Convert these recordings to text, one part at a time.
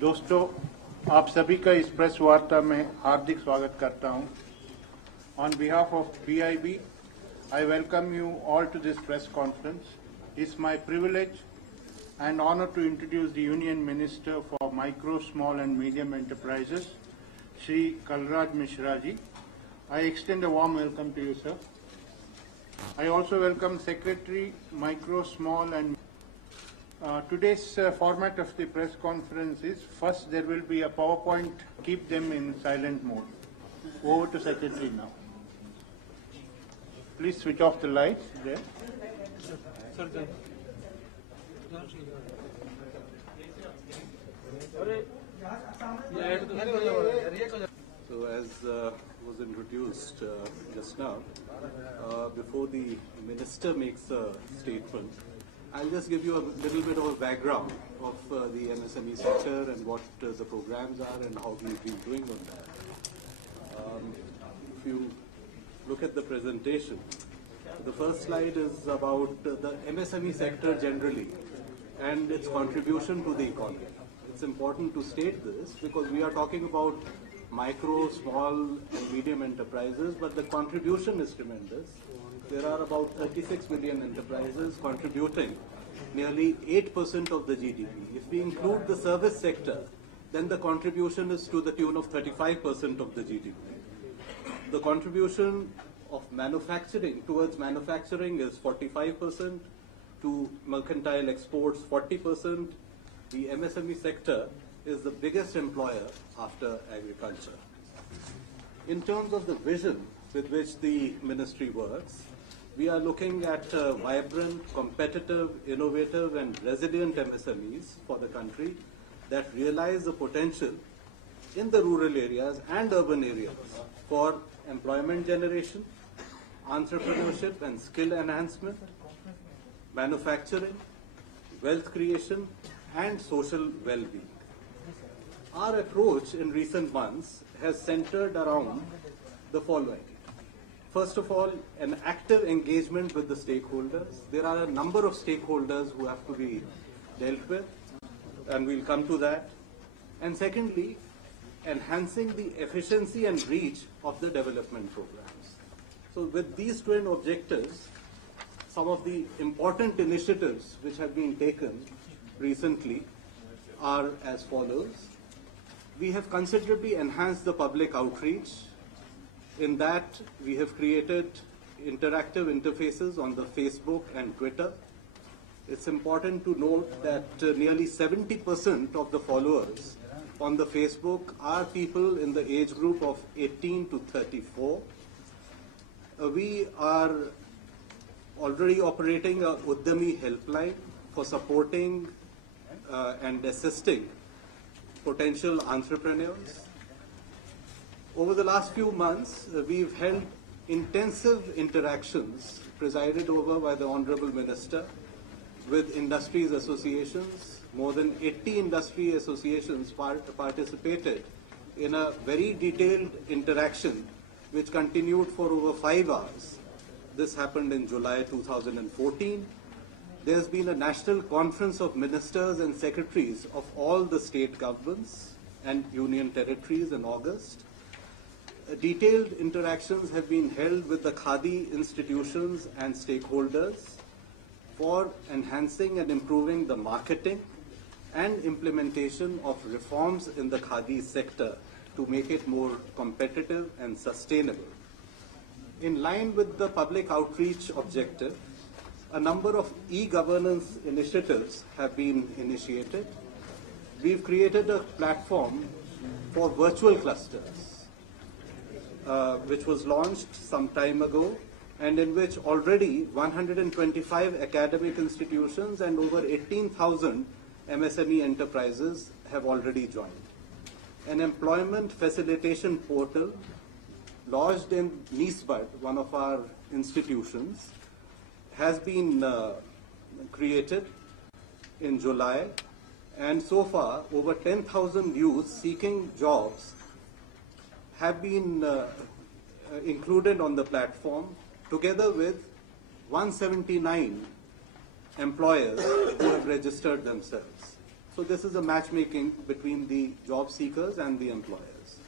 दोस्तों, आप सभी का इस प्रेस वार्ता में हार्दिक स्वागत करता हूं। On behalf of PIB, I welcome you all to this press conference. It's my privilege and honor to introduce the Union Minister for Micro, Small and Medium Enterprises, Shri Kalraj Mishra ji. I extend a warm welcome to you, sir. I also welcome Secretary, Micro, Small and today's format of the press conference is, first there will be a PowerPoint, keep them in silent mode. Over to Secretary now. Please switch off the lights there. So as was introduced just now, before the Minister makes a statement, I'll just give you a little bit of a background of the MSME sector and what the programs are and how we've been doing on that. If you look at the presentation, the first slide is about the MSME sector generally and its contribution to the economy. It's important to state this because we are talking about micro, small and medium enterprises, but the contribution is tremendous. There are about 36 million enterprises contributing nearly 8% of the GDP. If we include the service sector, then the contribution is to the tune of 35% of the GDP. The contribution of manufacturing towards manufacturing is 45%, to mercantile exports 40%. The MSME sector is the biggest employer after agriculture. In terms of the vision with which the ministry works, we are looking at vibrant, competitive, innovative and resilient MSMEs for the country that realize the potential in the rural areas and urban areas for employment generation, entrepreneurship and skill enhancement, manufacturing, wealth creation and social well-being. Our approach in recent months has centered around the following. First of all, an active engagement with the stakeholders. There are a number of stakeholders who have to be dealt with, and we'll come to that. And secondly, enhancing the efficiency and reach of the development programs. So with these twin objectives, some of the important initiatives which have been taken recently are as follows. We have considerably enhanced the public outreach. In that, we have created interactive interfaces on the Facebook and Twitter. It's important to note that nearly 70% of the followers on the Facebook are people in the age group of 18 to 34. We are already operating a Uddami helpline for supporting and assisting potential entrepreneurs. Over the last few months, we've held intensive interactions presided over by the Honorable Minister with industries associations. More than 80 industry associations participated in a very detailed interaction which continued for over 5 hours. This happened in July 2014. There's been a national conference of ministers and secretaries of all the state governments and union territories in August. Detailed interactions have been held with the Khadi institutions and stakeholders for enhancing and improving the marketing and implementation of reforms in the Khadi sector to make it more competitive and sustainable. In line with the public outreach objective, a number of e-governance initiatives have been initiated. We've created a platform for virtual clusters, which was launched some time ago, and in which already 125 academic institutions and over 18,000 MSME enterprises have already joined. An employment facilitation portal lodged in Nisbad, one of our institutions, has been created in July, and so far over 10,000 youths seeking jobs have been included on the platform, together with 179 employers who have registered themselves. So this is a matchmaking between the job seekers and the employers.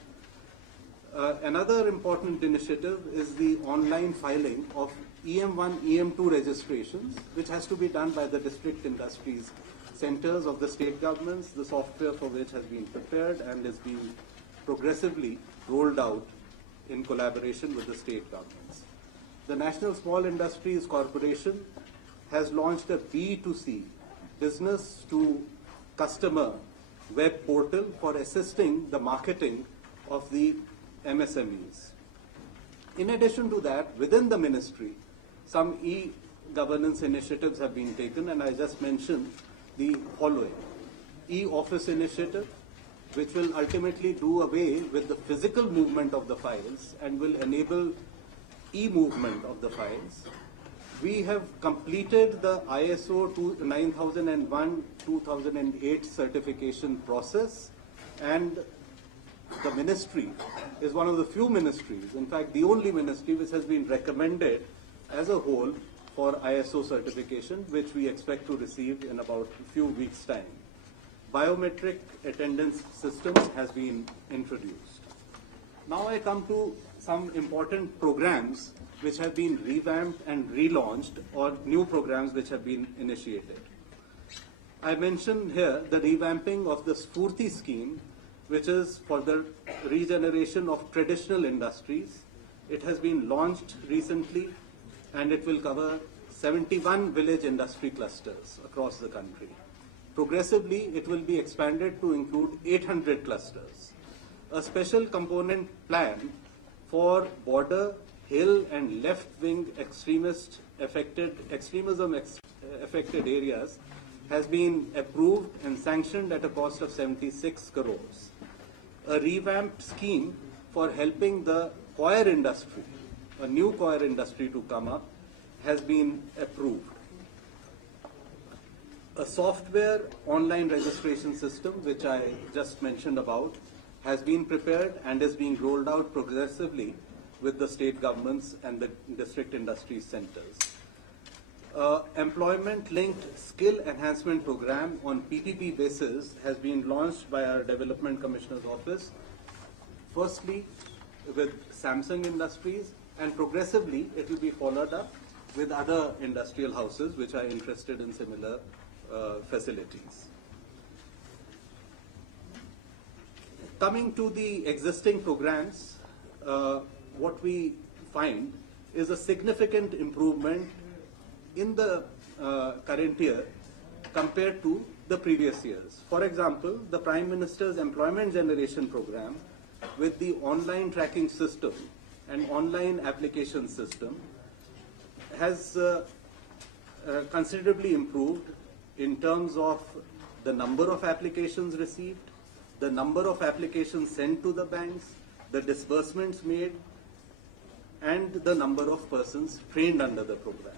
Another important initiative is the online filing of EM1, EM2 registrations, which has to be done by the district industries centers of the state governments, the software for which has been prepared and is being progressively rolled out in collaboration with the state governments. The National Small Industries Corporation has launched a B2C, business to customer web portal for assisting the marketing of the MSMEs. In addition to that, within the ministry, some e-governance initiatives have been taken, and I just mentioned the following. E-office initiative, which will ultimately do away with the physical movement of the files and will enable e-movement of the files. We have completed the ISO 9001-2008 certification process, and the ministry is one of the few ministries, in fact the only ministry which has been recommended as a whole for ISO certification, which we expect to receive in about a few weeks' time. Biometric attendance systems has been introduced. Now I come to some important programs which have been revamped and relaunched, or new programs which have been initiated. I mentioned here the revamping of the Spurti scheme, which is for the regeneration of traditional industries. It has been launched recently, and it will cover 71 village industry clusters across the country. Progressively, it will be expanded to include 800 clusters. A special component plan for border, hill and left-wing extremism affected areas has been approved and sanctioned at a cost of 76 crores. A revamped scheme for helping the coir industry, a new coir industry to come up, has been approved. A software online registration system, which I just mentioned about, has been prepared and is being rolled out progressively with the state governments and the district industry centers. Employment-linked skill enhancement program on PPP basis has been launched by our Development Commissioner's Office. Firstly, with Samsung Industries, and progressively it will be followed up with other industrial houses which are interested in similar facilities. Coming to the existing programs, what we find is a significant improvement in the current year compared to the previous years. For example, the Prime Minister's Employment Generation Program with the online tracking system and online application system has considerably improved in terms of the number of applications received, the number of applications sent to the banks, the disbursements made, and the number of persons trained under the program.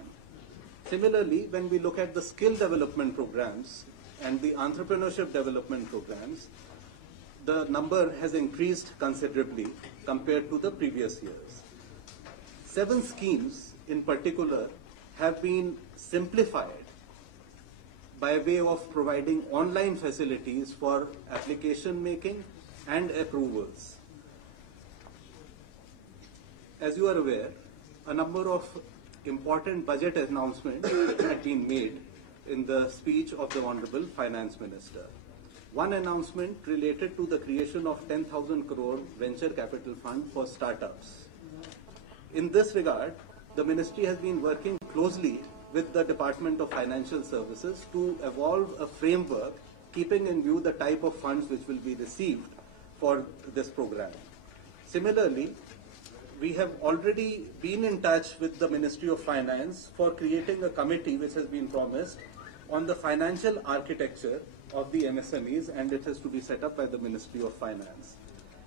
Similarly, when we look at the skill development programs and the entrepreneurship development programs, the number has increased considerably compared to the previous years. 7 schemes in particular have been simplified by way of providing online facilities for application making and approvals. As you are aware, a number of important budget announcements had been made in the speech of the Honorable Finance Minister. One announcement related to the creation of 10,000 crore venture capital fund for startups. In this regard, the ministry has been working closely with the Department of Financial Services to evolve a framework keeping in view the type of funds which will be received for this program. Similarly, we have already been in touch with the Ministry of Finance for creating a committee which has been promised on the financial architecture of the MSMEs, and it has to be set up by the Ministry of Finance.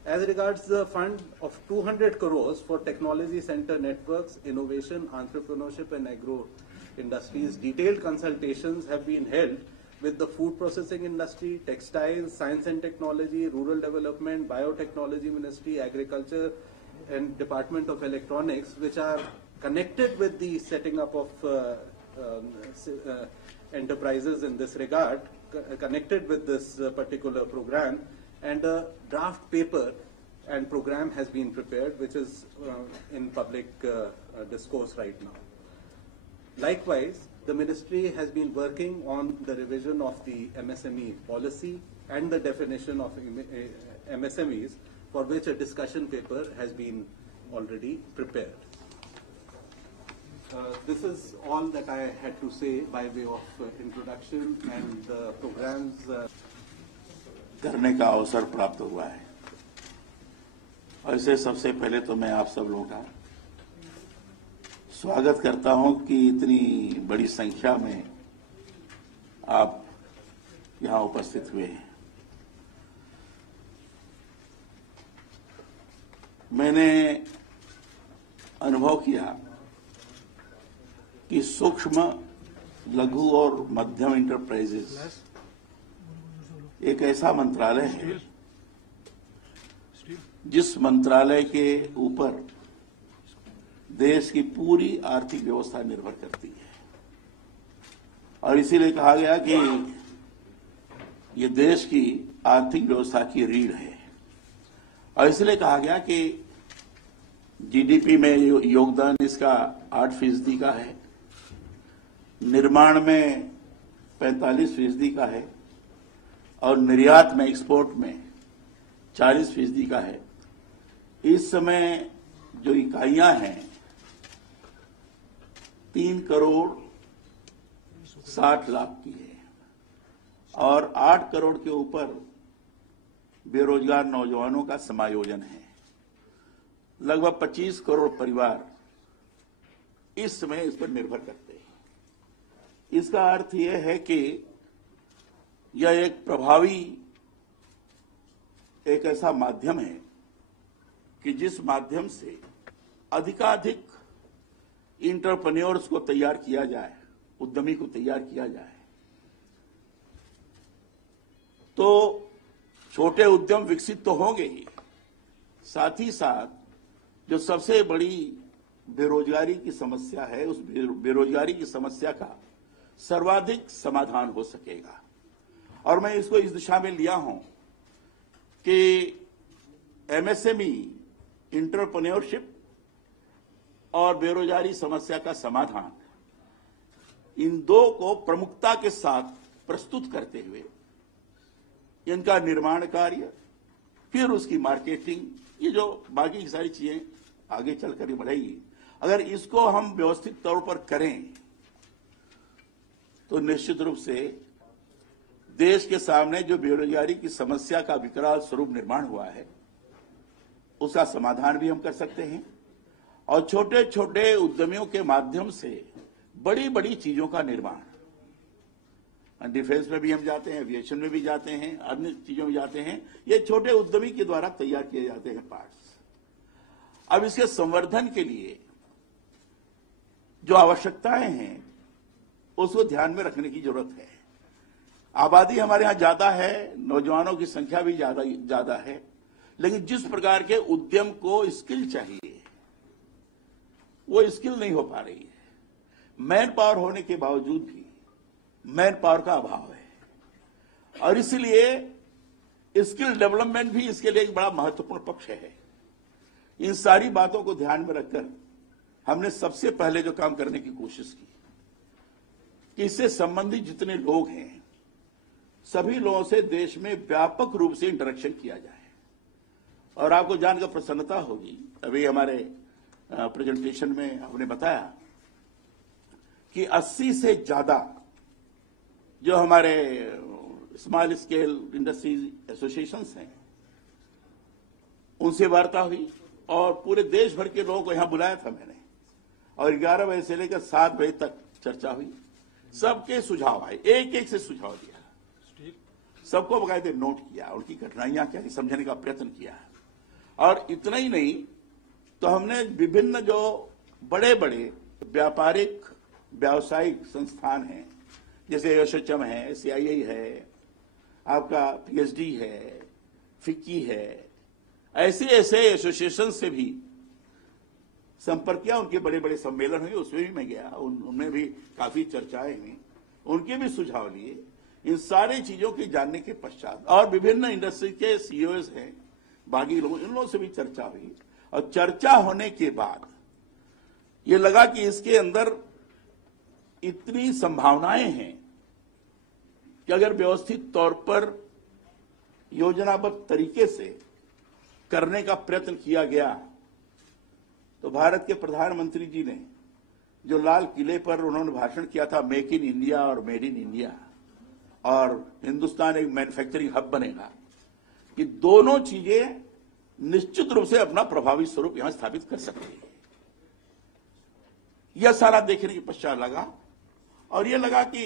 As regards the fund of 200 crores for technology center networks, innovation, entrepreneurship and agro industries, detailed consultations have been held with the food processing industry, textiles, science and technology, rural development, biotechnology ministry, agriculture and Department of Electronics, which are connected with the setting up of enterprises in this regard connected with this particular program, and a draft paper and program has been prepared, which is in public discourse right now. Likewise, the ministry has been working on the revision of the MSME policy and the definition of MSMEs, for which a discussion paper has been already prepared. This is all that I had to say by way of introduction and programs. करने का अवसर प्राप्त हुआ है। ऐसे सबसे पहले तो मैं आप सब लोगों का स्वागत करता हूं कि इतनी बड़ी संख्या में आप यहां उपस्थित हुए हैं। मैंने अनुभव किया कि सूक्ष्म, लघु और मध्यम इंटरप्राइजेस एक ऐसा मंत्रालय है जिस मंत्रालय के ऊपर देश की पूरी आर्थिक व्यवस्था निर्भर करती है, और इसीलिए कहा गया कि ये देश की आर्थिक व्यवस्था की रीढ़ है। और इसलिए कहा गया कि जीडीपी में योगदान इसका 8% का है, निर्माण में 45% का है, और निर्यात में, एक्सपोर्ट में 40% का है। इस समय जो इकाइयां हैं 3 करोड़ 60 लाख की है, और 8 करोड़ के ऊपर बेरोजगार नौजवानों का समायोजन है। लगभग 25 करोड़ परिवार इस समय इस पर निर्भर करते हैं। इसका अर्थ यह है कि यह एक प्रभावी, एक ऐसा माध्यम है कि जिस माध्यम से अधिकाधिक इंटरप्रेन्योर्स को तैयार किया जाए, उद्यमी को तैयार किया जाए, तो छोटे उद्यम विकसित तो होंगे ही, साथ ही साथ जो सबसे बड़ी बेरोजगारी की समस्या है, उस बेरोजगारी की समस्या का सर्वाधिक समाधान हो सकेगा। और मैं इसको इस दिशा में लिया हूं कि एमएसएमई, इंटरप्रेन्योरशिप और बेरोजगारी समस्या का समाधान, इन दो को प्रमुखता के साथ प्रस्तुत करते हुए इनका निर्माण कार्य, फिर उसकी मार्केटिंग, ये जो बाकी की सारी चीजें आगे चलकर बढ़ेगी, अगर इसको हम व्यवस्थित तौर पर करें तो निश्चित रूप से देश के सामने जो बेरोजगारी की समस्या का विकराल स्वरूप निर्माण हुआ है, उसका समाधान भी हम कर सकते हैं, और छोटे छोटे उद्यमियों के माध्यम से बड़ी बड़ी चीजों का निर्माण, डिफेंस में भी हम जाते हैं, एविएशन में भी जाते हैं, अन्य चीजों में जाते हैं, ये छोटे उद्यमी के द्वारा तैयार किए जाते हैं पार्ट्स। अब इसके संवर्धन के लिए जो आवश्यकताएं हैं उसको ध्यान में रखने की जरूरत है। आबादी हमारे यहां ज्यादा है, नौजवानों की संख्या भी ज्यादा है, लेकिन जिस प्रकार के उद्यम को स्किल चाहिए वो स्किल नहीं हो पा रही है। मैन पावर होने के बावजूद भी मैन पावर का अभाव है, और इसलिए स्किल डेवलपमेंट भी इसके लिए एक बड़ा महत्वपूर्ण पक्ष है। इन सारी बातों को ध्यान में रखकर हमने सबसे पहले जो काम करने की कोशिश की कि इससे संबंधित जितने लोग हैं सभी लोगों से देश में व्यापक रूप से इंटरेक्शन किया जाए। और आपको जानकर प्रसन्नता होगी, अभी हमारे प्रेजेंटेशन में आपने बताया कि 80 से ज्यादा जो हमारे स्मॉल स्केल इंडस्ट्रीज एसोसिएशंस हैं उनसे वार्ता हुई, और पूरे देश भर के लोगों को यहां बुलाया था मैंने, और 11 बजे से लेकर 7 बजे तक चर्चा हुई। सबके सुझाव आए, एक एक से सुझाव दिया, सबको बकायदे नोट किया, उनकी कठिनाइयां क्या समझने का प्रयत्न किया। और इतना ही नहीं, तो हमने विभिन्न जो बड़े बड़े व्यापारिक व्यावसायिक संस्थान हैं, जैसे एसोचैम है, सीआईआई है, आपका पीएचडी है, फिक्की है, ऐसे ऐसे एसोसिएशन से भी संपर्क किया, उनके बड़े बड़े सम्मेलन हुए, उसमें भी मैं गया, उनमें भी काफी चर्चाएं हुई, उनके भी सुझाव लिए। इन सारी चीजों के जानने के पश्चात और विभिन्न इंडस्ट्री के सीईओज हैं, बाकी लोग, इन लोगों से भी चर्चा हुई और चर्चा होने के बाद ये लगा कि इसके अंदर इतनी संभावनाएं हैं कि अगर व्यवस्थित तौर पर योजनाबद्ध तरीके से करने का प्रयत्न किया गया तो भारत के प्रधानमंत्री जी ने जो लाल किले पर उन्होंने भाषण किया था, मेक इन इंडिया और मेड इन इंडिया, और हिंदुस्तान एक मैन्युफैक्चरिंग हब बनेगा, कि दोनों चीजें निश्चित रूप से अपना प्रभावी स्वरूप यहां स्थापित कर सकती है। यह सारा देखने के पश्चात लगा और यह लगा कि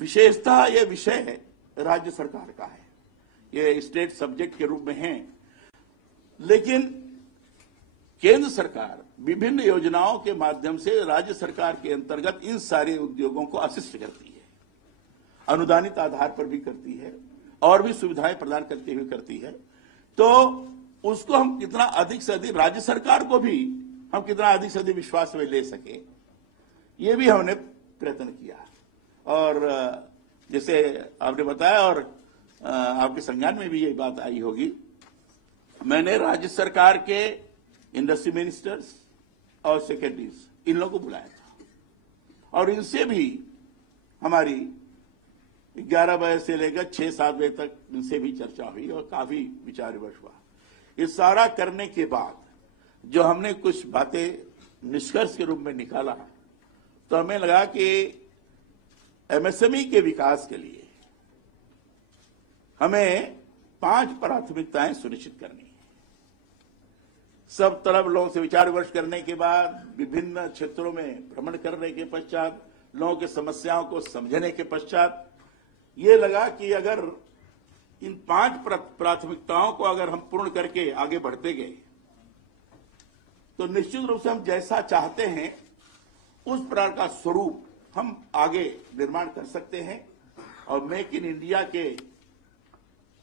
विशेषतः यह विषय राज्य सरकार का है, ये स्टेट सब्जेक्ट के रूप में है, लेकिन केंद्र सरकार विभिन्न योजनाओं के माध्यम से राज्य सरकार के अंतर्गत इन सारे उद्योगों को असिस्ट करती है, अनुदानित आधार पर भी करती है और भी सुविधाएं प्रदान करते हुए करती है। तो उसको हम कितना अधिक से अधिक, राज्य सरकार को भी हम कितना अधिक से अधिक विश्वास में ले सके, ये भी हमने प्रयत्न किया। और जैसे आपने बताया और आपके संज्ञान में भी ये बात आई होगी, मैंने राज्य सरकार के इंडस्ट्री मिनिस्टर्स और सेक्रेटरीज इन लोगों को बुलाया था और इनसे भी हमारी 11 बजे से लेकर 6-7 बजे तक इनसे भी चर्चा हुई और काफी विचार विमर्श हुआ। ये सारा करने के बाद जो हमने कुछ बातें निष्कर्ष के रूप में निकाला तो हमें लगा कि एमएसएमई के विकास के लिए हमें 5 प्राथमिकताएं सुनिश्चित करनी है। सब तरफ लोगों से विचार विमर्श करने के बाद, विभिन्न क्षेत्रों में भ्रमण करने के पश्चात, लोगों की समस्याओं को समझने के पश्चात ये लगा कि अगर इन 5 प्राथमिकताओं को अगर हम पूर्ण करके आगे बढ़ते गए तो निश्चित रूप से हम जैसा चाहते हैं उस प्रकार का स्वरूप हम आगे निर्माण कर सकते हैं और मेक इन इंडिया के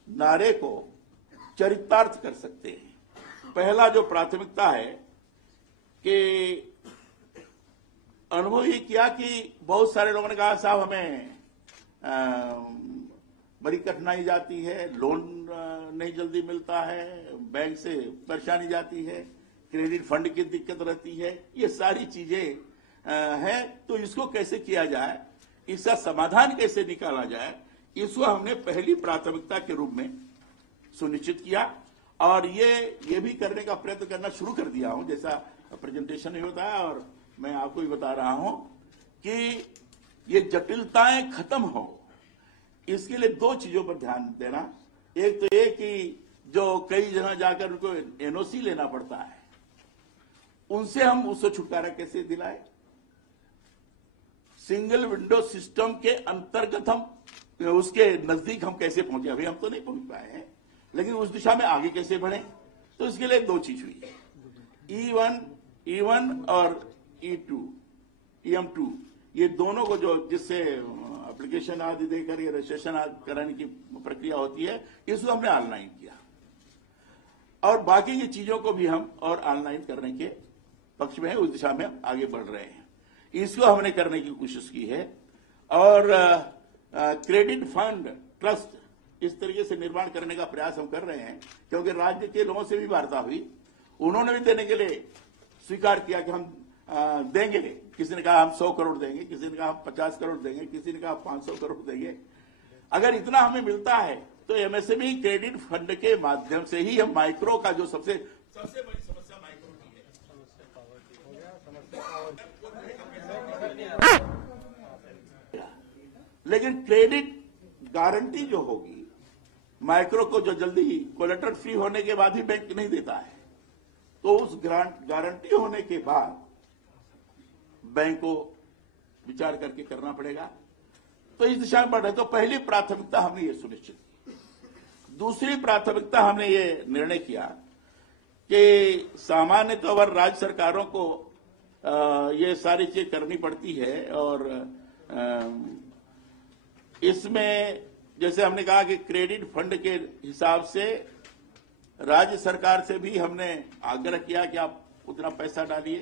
नारे को चरितार्थ कर सकते हैं। पहला जो प्राथमिकता है कि अनुभव ये किया कि बहुत सारे लोगों ने कहा साहब हमें बड़ी कठिनाई जाती है, लोन नहीं जल्दी मिलता है, बैंक से परेशानी जाती है, क्रेडिट फंड की दिक्कत रहती है, ये सारी चीजें है। तो इसको कैसे किया जाए, इसका समाधान कैसे निकाला जाए, इसको हमने पहली प्राथमिकता के रूप में सुनिश्चित किया और ये भी करने का प्रयत्न करना शुरू कर दिया हूं, जैसा प्रेजेंटेशन में बताया और मैं आपको भी बता रहा हूं कि ये जटिलताएं खत्म हो, इसके लिए 2 चीजों पर ध्यान देना। एक तो ये कि जो कई जगह जाकर उनको एनओसी लेना पड़ता है, उनसे हम उससे छुटकारा कैसे दिलाए। सिंगल विंडो सिस्टम के अंतर्गत हम उसके नजदीक हम कैसे पहुंचे, अभी हम तो नहीं पहुंच पाए हैं, लेकिन उस दिशा में आगे कैसे बढ़े। तो इसके लिए 2 चीज हुई, E1 और EM2, ये दोनों को जो जिससे एप्लीकेशन आदि देकर ये रजिस्ट्रेशन कराने की प्रक्रिया होती है, इसको हमने ऑनलाइन किया और बाकी की चीजों को भी हम और ऑनलाइन करने के पक्ष में है, उस दिशा में आगे बढ़ रहे हैं। इसको हमने करने की कोशिश की है और क्रेडिट फंड ट्रस्ट इस तरीके से निर्माण करने का प्रयास हम कर रहे हैं, क्योंकि राज्य के लोगों से भी वार्ता हुई, उन्होंने भी देने के लिए स्वीकार किया कि हम देंगे। किसी ने कहा हम 100 करोड़ देंगे, किसी ने कहा हम 50 करोड़ देंगे, किसी ने कहा 500 करोड़ देंगे। अगर इतना हमें मिलता है तो एमएसएमई क्रेडिट फंड के माध्यम से ही हम माइक्रो का जो सबसे बड़ी समस्या माइक्रो की है, लेकिन क्रेडिट गारंटी जो होगी माइक्रो को, जो जल्दी ही कोलेटरल फ्री होने के बाद ही बैंक नहीं देता है, तो उस गारंटी होने के बाद बैंक को विचार करके करना पड़ेगा। तो इस दिशा में बढ़ रहे। तो पहली प्राथमिकता हमने ये सुनिश्चित की। दूसरी प्राथमिकता हमने ये निर्णय किया कि सामान्य तौर पर राज्य सरकारों को ये सारी चीजें करनी पड़ती है और इसमें जैसे हमने कहा कि क्रेडिट फंड के हिसाब से राज्य सरकार से भी हमने आग्रह किया कि आप उतना पैसा डालिए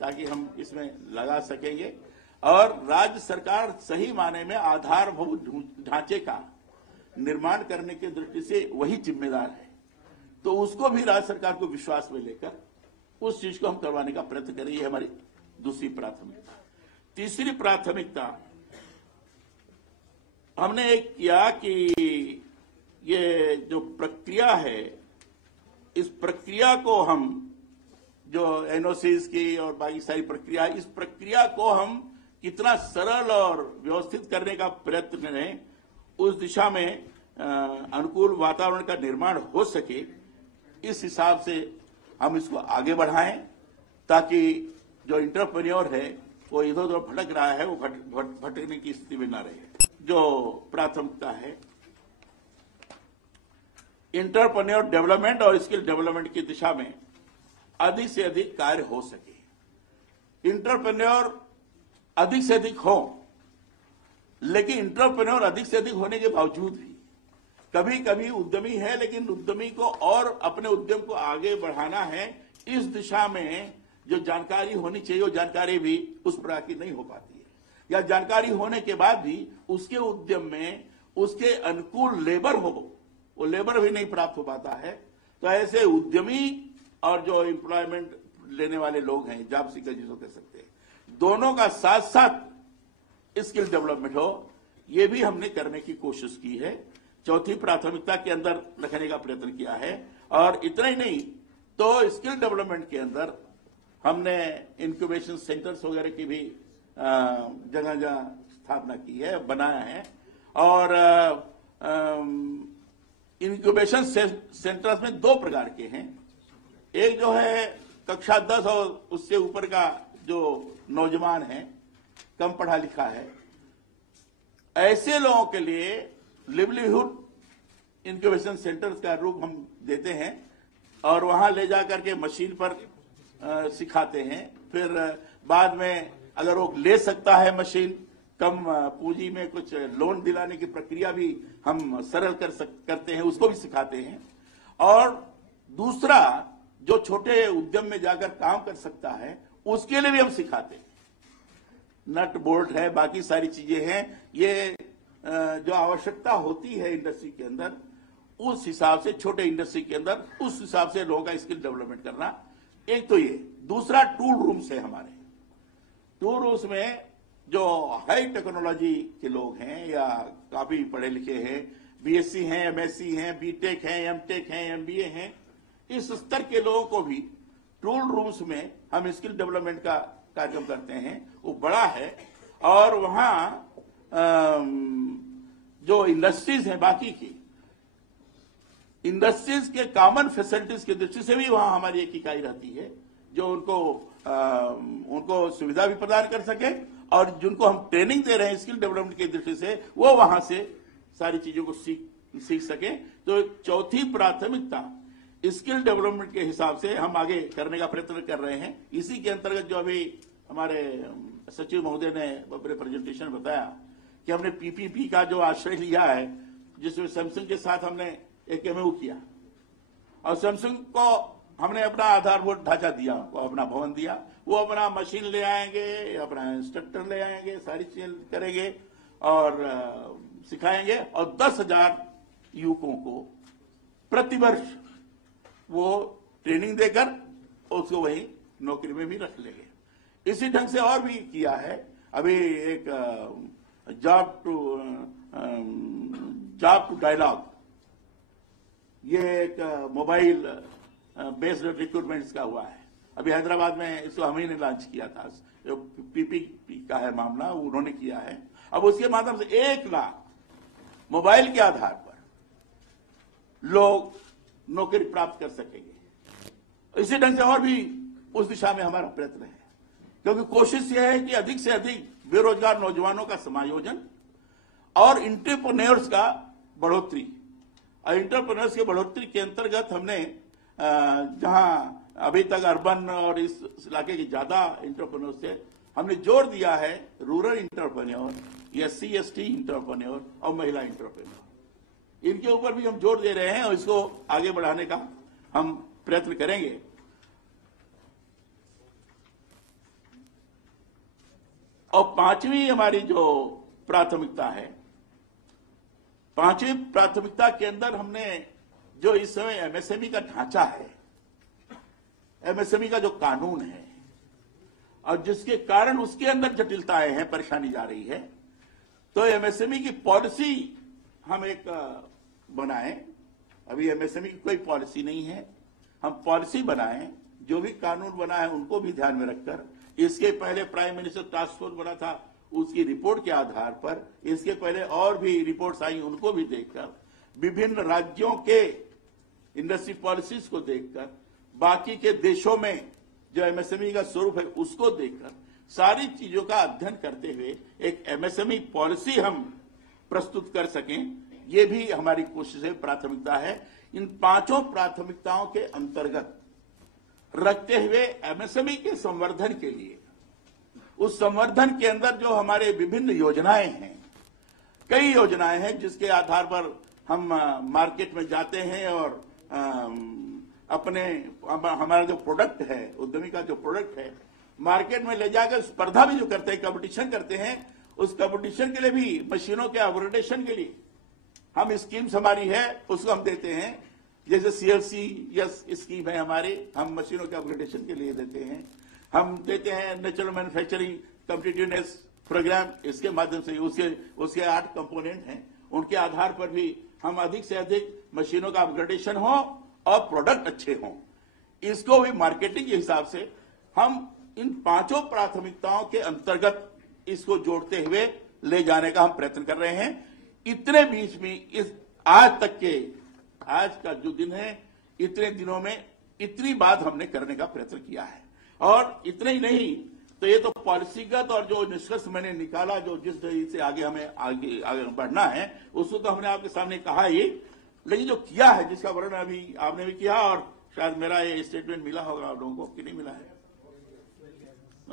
ताकि हम इसमें लगा सकेंगे। और राज्य सरकार सही माने में आधारभूत ढांचे का निर्माण करने की दृष्टि से वही जिम्मेदार है, तो उसको भी राज्य सरकार को विश्वास में लेकर उस चीज को हम करवाने का प्रयत्न करें। ये हमारी दूसरी प्राथमिकता। तीसरी प्राथमिकता हमने एक किया कि ये जो प्रक्रिया है, इस प्रक्रिया को हम जो एनओसीज की और बाकी सारी प्रक्रिया, इस प्रक्रिया को हम कितना सरल और व्यवस्थित करने का प्रयत्न करें, उस दिशा में अनुकूल वातावरण का निर्माण हो सके, इस हिसाब से हम इसको आगे बढ़ाएं ताकि जो इंटरप्रेन्योर है वो इधर उधर भटक रहा है वो भटकने की स्थिति में न रहे। जो प्राथमिकता है इंटरप्रेन्योर डेवलपमेंट और स्किल डेवलपमेंट की दिशा में अधिक से अधिक कार्य हो सके। इंटरप्रेन्योर अधिक से अधिक हो, लेकिन इंटरप्रेन्योर अधिक से अधिक होने के बावजूद भी कभी कभी उद्यमी है, लेकिन उद्यमी को और अपने उद्यम को आगे बढ़ाना है, इस दिशा में जो जानकारी होनी चाहिए वो जानकारी भी उस प्रकार की नहीं हो पाती है, या जानकारी होने के बाद भी उसके उद्यम में उसके अनुकूल लेबर हो, वो लेबर भी नहीं प्राप्त हो पाता है। तो ऐसे उद्यमी और जो एम्प्लॉयमेंट लेने वाले लोग हैं, जॉब सीकर जिसको कह सकते हैं, दोनों का साथ साथ स्किल डेवलपमेंट हो, ये भी हमने करने की कोशिश की है। चौथी प्राथमिकता के अंदर रखने का प्रयत्न किया है। और इतना ही नहीं, तो स्किल डेवलपमेंट के अंदर हमने इंक्यूबेशन सेंटर्स वगैरह की भी जगह जगह स्थापना की है, बनाया है। और इंक्यूबेशन सेंटर्स में दो प्रकार के हैं। एक जो है कक्षा 10 और उससे ऊपर का जो नौजवान है, कम पढ़ा लिखा है, ऐसे लोगों के लिए लिवलीहुड इंक्यूबेशन सेंटर्स का रूप हम देते हैं और वहां ले जाकर के मशीन पर सिखाते हैं। फिर बाद में अगर वो ले सकता है मशीन, कम पूंजी में कुछ लोन दिलाने की प्रक्रिया भी हम सरल करते हैं, उसको भी सिखाते हैं। और दूसरा जो छोटे उद्यम में जाकर काम कर सकता है, उसके लिए भी हम सिखाते हैं। नट बोल्ट है, बाकी सारी चीजें हैं, ये जो आवश्यकता होती है इंडस्ट्री के अंदर, उस हिसाब से छोटे इंडस्ट्री के अंदर उस हिसाब से लोगों का स्किल डेवलपमेंट करना। एक तो ये, दूसरा टूल रूम्स है हमारे। टूल रूम्स में जो हाई टेक्नोलॉजी के लोग हैं या काफी पढ़े लिखे हैं, बीएससी हैं, एमएससी हैं, बीटेक हैं, एमटेक हैं, एमबीए हैं, इस स्तर के लोगों को भी टूल रूम्स में हम स्किल डेवलपमेंट का कार्यक्रम करते हैं। वो बड़ा है और वहां जो इंडस्ट्रीज हैं, बाकी की इंडस्ट्रीज के कॉमन फैसिलिटीज की दृष्टि से भी वहां हमारी एक इकाई रहती है जो उनको सुविधा भी प्रदान कर सके और जिनको हम ट्रेनिंग दे रहे हैं स्किल डेवलपमेंट की दृष्टि से, वो वहां से सारी चीजों को सीख सके। तो चौथी प्राथमिकता स्किल डेवलपमेंट के हिसाब से हम आगे करने का प्रयत्न कर रहे हैं। इसी के अंतर्गत जो अभी हमारे सचिव महोदय ने अपने प्रेजेंटेशन बताया कि हमने पीपीपी का जो आश्रय लिया है, जिसमें सैमसंग के साथ हमने एक एमओयू किया और सैमसंग को हमने अपना आधारभूत ढांचा दिया, वो अपना भवन दिया, वो अपना मशीन ले आएंगे, अपना इंस्ट्रक्टर ले आएंगे, सारी चीजें करेंगे और सिखाएंगे और 10,000 युवकों को प्रतिवर्ष वो ट्रेनिंग देकर उसको वही नौकरी में भी रख लेंगे। इसी ढंग से और भी किया है। अभी एक जॉब टू डायलॉग, ये एक मोबाइल बेस्ड रिक्रूटमेंट का हुआ है। अभी हैदराबाद में इसको हम ही ने लॉन्च किया था, जो पीपीपी का है मामला, उन्होंने किया है। अब उसके माध्यम से 1 लाख मोबाइल के आधार पर लोग नौकरी प्राप्त कर सकेंगे। इसी ढंग से और भी उस दिशा में हमारा प्रयत्न है, क्योंकि कोशिश यह है कि अधिक से अधिक बेरोजगार नौजवानों का समायोजन और एंटरप्रेन्योर्स का बढ़ोतरी। और एंटरप्रेन्योर्स के बढ़ोतरी के अंतर्गत हमने जहां अभी तक अर्बन और इस इलाके के ज्यादा एंटरप्रेन्योर्स थे, हमने जोर दिया है rural entrepreneur, SC ST entrepreneur और महिला एंटरप्रेन्योर। इनके ऊपर भी हम जोर दे रहे हैं और इसको आगे बढ़ाने का हम प्रयत्न करेंगे। और पांचवी हमारी जो प्राथमिकता है, पांचवी प्राथमिकता के अंदर हमने जो इस समय एमएसएमई का ढांचा है, एमएसएमई का जो कानून है, और जिसके कारण उसके अंदर जटिलताएं हैं, परेशानी जा रही है, तो एमएसएमई की पॉलिसी हम एक बनाएं। अभी एमएसएमई की कोई पॉलिसी नहीं है, हम पॉलिसी बनाएं। जो भी कानून बना है उनको भी ध्यान में रखकर, इसके पहले प्राइम मिनिस्टर टास्क फोर्स बना था, उसकी रिपोर्ट के आधार पर, इसके पहले और भी रिपोर्ट्स आई, उनको भी देखकर, विभिन्न राज्यों के इंडस्ट्री पॉलिसीज को देखकर, बाकी के देशों में जो एमएसएमई का स्वरूप है उसको देखकर, सारी चीजों का अध्ययन करते हुए एक एमएसएमई पॉलिसी हम प्रस्तुत कर सकें, ये भी हमारी कोशिश है, प्राथमिकता है। इन पांचों प्राथमिकताओं के अंतर्गत रखते हुए एमएसएमई के संवर्धन के लिए, उस संवर्धन के अंदर जो हमारे विभिन्न योजनाएं हैं, कई योजनाएं हैं जिसके आधार पर हम मार्केट में जाते हैं और अपने हमारा जो प्रोडक्ट है, उद्यमी का जो प्रोडक्ट है, मार्केट में ले जाकर स्पर्धा भी जो करते हैं, कंपटीशन करते हैं, उस कंपटीशन के लिए भी मशीनों के अपग्रेडेशन के लिए हम स्कीम्स हमारी है, उसको हम देते हैं। जैसे सीएलसी यस स्कीम है हमारे, हम मशीनों के अपग्रेडेशन के लिए देते हैं। हम देते हैं नेचुरल मैन्युफैक्चरिंग कॉम्पिटिटिवनेस प्रोग्राम, इसके माध्यम से उसके 8 कंपोनेंट हैं, उनके आधार पर भी हम अधिक से अधिक मशीनों का अपग्रेडेशन हो और प्रोडक्ट अच्छे हों। इसको भी मार्केटिंग के हिसाब से हम इन पांचों प्राथमिकताओं के अंतर्गत इसको जोड़ते हुए ले जाने का हम प्रयत्न कर रहे हैं। इतने बीच में इस आज का जो दिन है, इतने दिनों में इतनी बात हमने करने का प्रयत्न किया है। और इतने ही नहीं, तो ये तो पॉलिसीगत और जो निष्कर्ष मैंने निकाला, जो जिस तरीके से आगे हमें आगे बढ़ना है, उसको तो हमने आपके सामने कहा ही, लेकिन जो किया है, जिसका वर्णन अभी आपने भी किया, और शायद मेरा ये स्टेटमेंट मिला होगा आप लोगों को कि नहीं मिला है,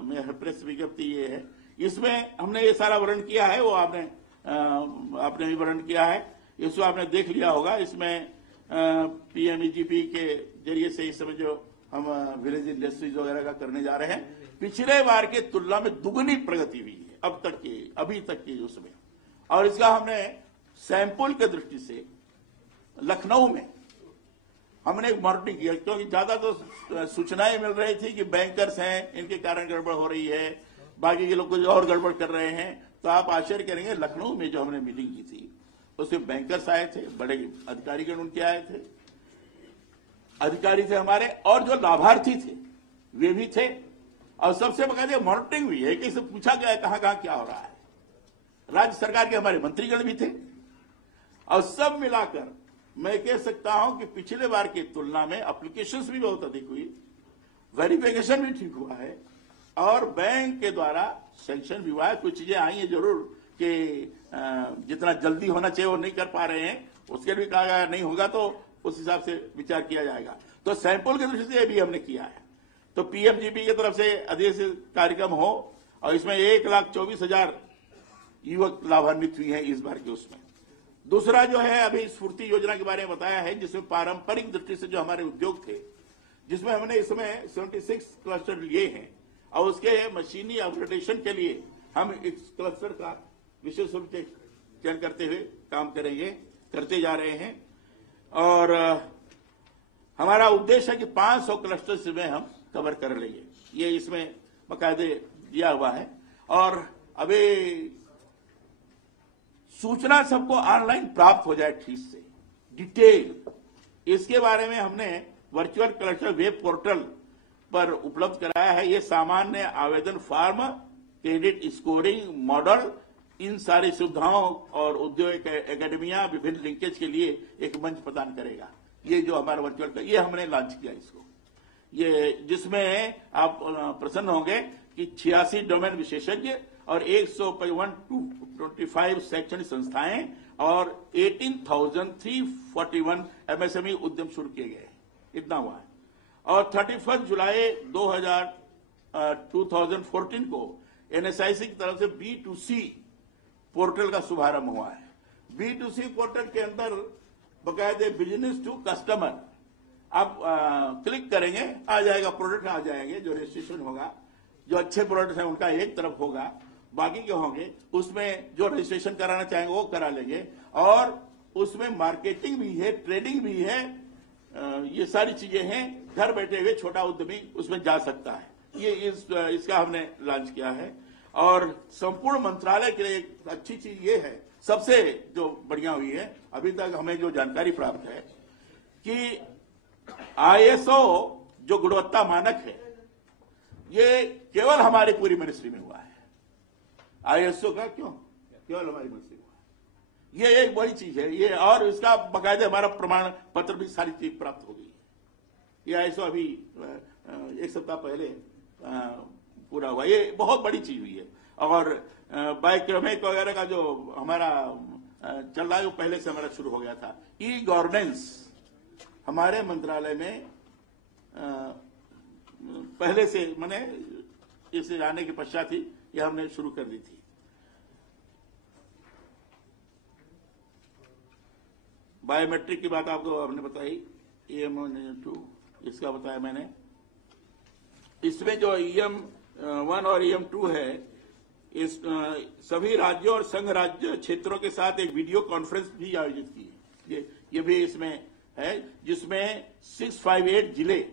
मेरा प्रेस विज्ञप्ति ये है, इसमें हमने ये सारा वर्णन किया है, वो आपने भी वर्णन किया है, इसको आपने देख लिया होगा। इसमें पीएमईजीपी के जरिए से इस समय जो हम विलेज इंडस्ट्रीज वगैरह का करने जा रहे हैं, पिछले बार के तुलना में दुगनी प्रगति हुई है अभी तक की उसमें। और इसका हमने सैंपल के दृष्टि से लखनऊ में हमने एक मॉनिटरिंग किया, क्योंकि ज्यादा तो सूचनाएं मिल रही थी कि बैंकर्स हैं, इनके कारण गड़बड़ हो रही है, बाकी के लोग कुछ और गड़बड़ कर रहे हैं। तो आप आश्चर्य करेंगे, लखनऊ में जो हमने मीटिंग की थी उसमें बैंकर्स आए थे, बड़े अधिकारीगण उनके आए थे, अधिकारी थे हमारे, और जो लाभार्थी थे वे भी थे, और सबसे बकायदे मॉनिटरिंग हुई है कि इसे पूछा गया कहां कहां क्या हो रहा है। राज्य सरकार के हमारे मंत्रीगण भी थे, और सब मिलाकर मैं कह सकता हूं कि पिछले बार की तुलना में एप्लीकेशंस भी बहुत अधिक हुई, वेरिफिकेशन भी ठीक हुआ है, और बैंक के द्वारा सैंक्शन भी हुआ है। कुछ चीजें आई हैं जरूर कि जितना जल्दी होना चाहिए वो नहीं कर पा रहे हैं, उसके लिए कहा गया नहीं होगा तो उस हिसाब से विचार किया जाएगा। तो सैंपल की दृष्टि से भी हमने किया है। तो पीएमजीपी की तरफ से अधिक से कार्यक्रम हो, और इसमें 1,24,000 युवक लाभान्वित हुई हैं इस बार के उसमें। दूसरा जो है, अभी स्फूर्ति योजना के बारे में बताया है, जिसमें पारंपरिक दृष्टि से जो हमारे उद्योग थे, जिसमें हमने इसमें 76 क्लस्टर लिए हैं, और उसके मशीनी अपग्रेडेशन के लिए हम इस क्लस्टर का विशेष रूप से चयन करते हुए काम करते जा रहे हैं। और हमारा उद्देश्य है कि 500 क्लस्टर्स में हम कवर कर लेंगे, ये इसमें बाकायदे दिया हुआ है। और अभी सूचना सबको ऑनलाइन प्राप्त हो जाए ठीक से, डिटेल, इसके बारे में हमने वर्चुअल कलेक्टर वेब पोर्टल पर उपलब्ध कराया है। ये सामान्य आवेदन फॉर्म, क्रेडिट स्कोरिंग मॉडल, इन सारी सुविधाओं और उद्योग एकेडमिया विभिन्न लिंकेज के लिए एक मंच प्रदान करेगा। ये जो हमारा वर्चुअल, ये हमने लॉन्च किया इसको, ये जिसमें आप प्रसन्न होंगे कि 86 डोमेन विशेषज्ञ और 125 शैक्षणिक संस्थाएं और 18,341 एमएसएमई उद्यम शुरू किए गए, इतना हुआ है। और 31 जुलाई 2014 को एनएसआईसी की तरफ से B2C पोर्टल का शुभारंभ हुआ है। B2C पोर्टल के अंदर बकायदे बिजनेस टू कस्टमर, आप क्लिक करेंगे आ जाएगा, प्रोडक्ट आ जाएंगे, जो रजिस्ट्रेशन होगा, जो अच्छे प्रोडक्ट हैं उनका एक तरफ होगा, बाकी के होंगे उसमें जो रजिस्ट्रेशन कराना चाहेंगे वो करा लेंगे, और उसमें मार्केटिंग भी है, ट्रेडिंग भी है, ये सारी चीजें हैं। घर बैठे हुए छोटा उद्यमी उसमें जा सकता है। ये इसका हमने लॉन्च किया है। और संपूर्ण मंत्रालय के लिए एक अच्छी चीज ये है, सबसे जो बढ़िया हुई है अभी तक हमें जो जानकारी प्राप्त है कि ISO जो गुणवत्ता मानक है ये केवल हमारी पूरी मिनिस्ट्री में हुआ है। ISO का क्यों केवल हमारी मिनिस्ट्री में हुआ है, ये एक बड़ी चीज है ये। और इसका बाकायदे हमारा प्रमाण पत्र भी सारी चीज प्राप्त हो गई है। ये ISO अभी एक सप्ताह पहले पूरा हुआ। ये बहुत बड़ी चीज हुई है। और बायोक्रोमिक वगैरह का जो हमारा चल रहा है वो पहले से हमारा शुरू हो गया था। गवर्नेंस हमारे मंत्रालय में पहले से मैंने इसे आने के पश्चात ही ये हमने शुरू कर दी थी। बायोमेट्रिक की बात आपको हमने बताई, EM2 इसका बताया मैंने। इसमें जो EM1 और EM2 है, इस सभी राज्यों और संघ राज्य क्षेत्रों के साथ एक वीडियो कॉन्फ्रेंस भी आयोजित की है। ये भी इसमें है, जिसमें 658 जिले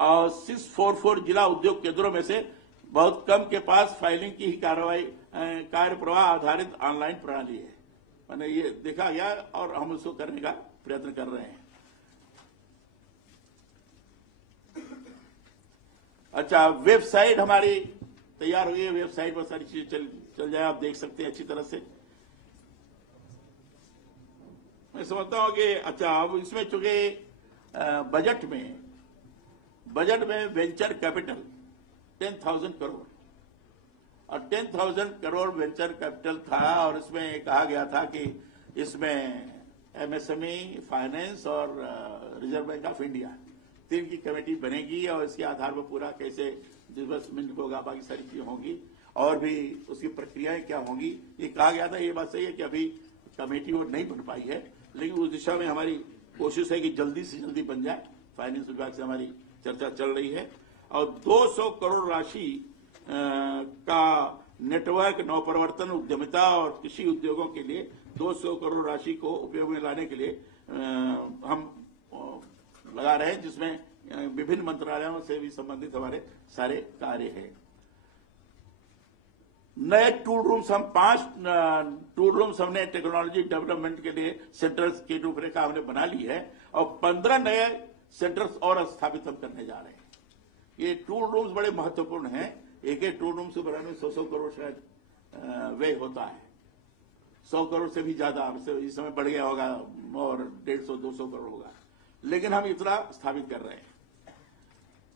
और 644 जिला उद्योग केंद्रों में से बहुत कम के पास फाइलिंग की ही कार्य प्रवाह आधारित ऑनलाइन प्रणाली है। मैंने ये देखा गया और हम उसको करने का प्रयत्न कर रहे हैं। अच्छा, वेबसाइट हमारी तैयार हुई है। वेबसाइट पर सारी चीजें चल जाए, आप देख सकते हैं अच्छी तरह से। मैं समझता हूं कि अच्छा, अब इसमें चूंकि बजट में वेंचर कैपिटल 10,000 करोड़ और 10,000 करोड़ वेंचर कैपिटल था, और इसमें कहा गया था कि इसमें MSME, फाइनेंस और रिजर्व बैंक ऑफ इंडिया 3 की कमेटी बनेगी और इसके आधार पर पूरा कैसे डिसबर्समेंट होगा, बाकी सारी चीजें होंगी और भी उसकी प्रक्रियाएं क्या होंगी, ये कहा गया था। ये बात सही है कि अभी कमेटी वो नहीं बन पाई है, लेकिन उस दिशा में हमारी कोशिश है कि जल्दी से जल्दी बन जाए। फाइनेंस विभाग से हमारी चर्चा चल रही है। और 200 करोड़ राशि का नेटवर्क नवप्रवर्तन उद्यमिता और कृषि उद्योगों के लिए 200 करोड़ राशि को उपयोग में लाने के लिए हम लगा रहे हैं, जिसमें विभिन्न मंत्रालयों से भी संबंधित हमारे सारे कार्य हैं। नए टूल रूम्स, हम 5 टूल रूम्स हमने टेक्नोलॉजी डेवलपमेंट के लिए सेंटर्स की रूपरेखा हमने बना ली है और 15 नए सेंटर्स और स्थापित हम करने जा रहे हैं। ये टूल रूम्स बड़े महत्वपूर्ण हैं। एक टूल रूम से बनाने में 100 करोड़ शायद व्यय होता है, 100 करोड़ से भी ज्यादा इस समय बढ़ गया होगा और 150-200 करोड़ होगा, लेकिन हम इतना स्थापित कर रहे हैं।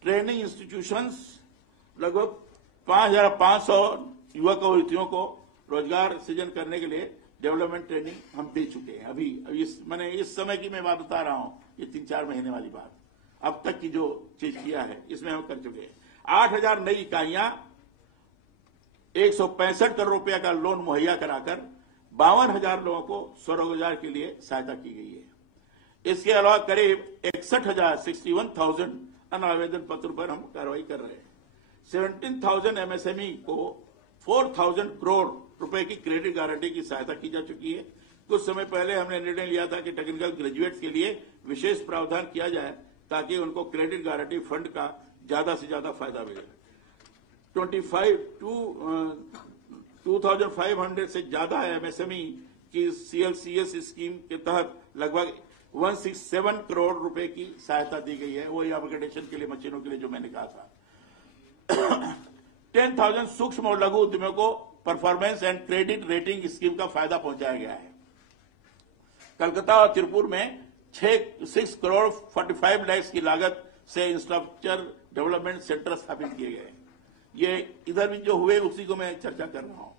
ट्रेनिंग इंस्टीट्यूशंस लगभग 5,500 युवक और युवतियों को रोजगार सृजन करने के लिए डेवलपमेंट ट्रेनिंग हम दे चुके हैं। अभी मैंने इस समय की मैं बात बता रहा हूं, ये 3-4 महीने वाली बात, अब तक की जो चीज किया है इसमें हम कर चुके हैं। 8,000 नई इकाइयां, 165 करोड़ रुपया का लोन मुहैया कराकर 52,000 लोगों को स्वरोजगार के लिए सहायता की गई है। इसके अलावा करीब 61,000 अनावेदन पत्र पर हम कार्रवाई कर रहे हैं। 17,000 MSME को 4,000 करोड़ रुपए की क्रेडिट गारंटी की सहायता की जा चुकी है। कुछ समय पहले हमने निर्णय लिया था कि टेक्निकल ग्रेजुएट्स के लिए विशेष प्रावधान किया जाए ताकि उनको क्रेडिट गारंटी फंड का ज्यादा से ज्यादा फायदा मिले। 2,500 से ज्यादा MSME की CLCS स्कीम के तहत लगभग 167 करोड़ रुपए की सहायता दी गई है। वही अपग्रेडेशन के लिए मशीनों के लिए जो मैंने कहा था। 10,000 सूक्ष्म और लघु उद्यमियों को performance and credit rating scheme का फायदा पहुंचाया गया है। कलकत्ता और तिरुपुर में 6 करोड़ 45 लाख की लागत से इंफ्रास्ट्रक्चर डेवलपमेंट सेंटर स्थापित किए गए। ये इधर भी जो हुए उसी को मैं चर्चा कर रहा हूं।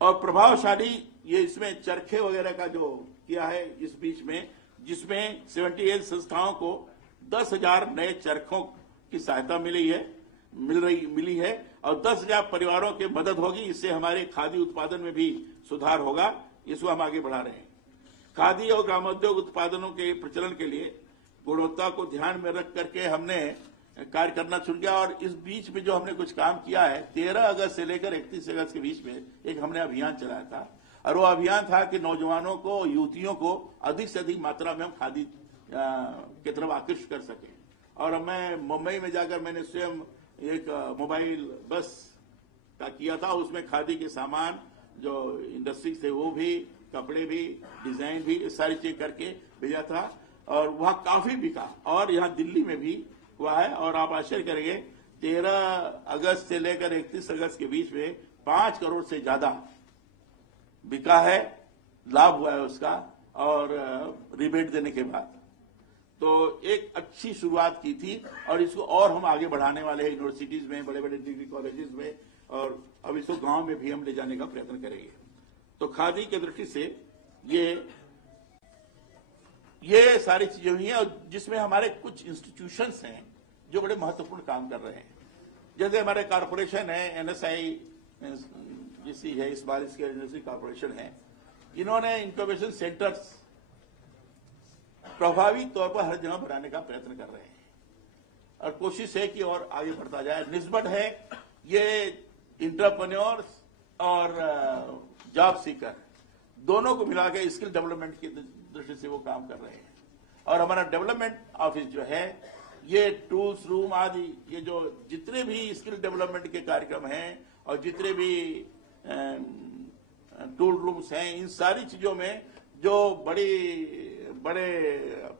और प्रभावशाली ये इसमें चरखे वगैरह का जो किया है इस बीच में, जिसमें 78 संस्थाओं को 10,000 नए चरखों की सहायता मिली है और 10,000 परिवारों की मदद होगी। इससे हमारे खादी उत्पादन में भी सुधार होगा। इसको हम आगे बढ़ा रहे हैं। खादी और ग्रामोद्योग उत्पादनों के प्रचलन के लिए गुणवत्ता को ध्यान में रख करके हमने कार्य करना छूट गया। और इस बीच में जो हमने कुछ काम किया है, 13 अगस्त से लेकर 31 अगस्त के बीच में एक हमने अभियान चलाया था, और वो अभियान था कि नौजवानों को, युवतियों को अधिक से अधिक मात्रा में हम खादी की तरफ आकृष्ट कर सकें। और मैं मुंबई में जाकर मैंने स्वयं एक मोबाइल बस का किया था, उसमें खादी के सामान जो इंडस्ट्री थे वो भी, कपड़े भी, डिजाइन भी, सारी चीज करके भेजा था, और वहां काफी बिका। और यहाँ दिल्ली में भी हुआ है, और आप आश्चर्य करेंगे 13 अगस्त से लेकर 31 अगस्त के बीच में 5 करोड़ से ज्यादा बिका है, लाभ हुआ है उसका, और रिबेट देने के बाद। तो एक अच्छी शुरुआत की थी, और इसको और हम आगे बढ़ाने वाले हैं यूनिवर्सिटीज में, बड़े बड़े डिग्री कॉलेजेस में, और अब इसको गांव में भी हम ले जाने का प्रयत्न करेंगे। तो खादी की दृष्टि से ये सारी चीजें हुई हैं, और जिसमें हमारे कुछ इंस्टीट्यूशंस हैं जो बड़े महत्वपूर्ण काम कर रहे हैं। जैसे हमारे कॉर्पोरेशन है, NSI जिसी है, स्मॉल स्केल इंडस्ट्री कॉर्पोरेशन है, इन्होंने इंक्यूबेशन सेंटर्स प्रभावी तौर पर हर जगह बनाने का प्रयत्न कर रहे हैं, और कोशिश है कि और आगे बढ़ता जाए। निस्बत है ये इंटरप्रेन्योर्स और जॉब सीकर दोनों को मिला के स्किल डेवलपमेंट की दृष्टि से वो काम कर रहे हैं। और हमारा डेवलपमेंट ऑफिस जो है, ये टूल्स रूम आदि, ये जो जितने भी स्किल डेवलपमेंट के कार्यक्रम हैं और जितने भी टूल रूम्स हैं, इन सारी चीजों में जो बड़े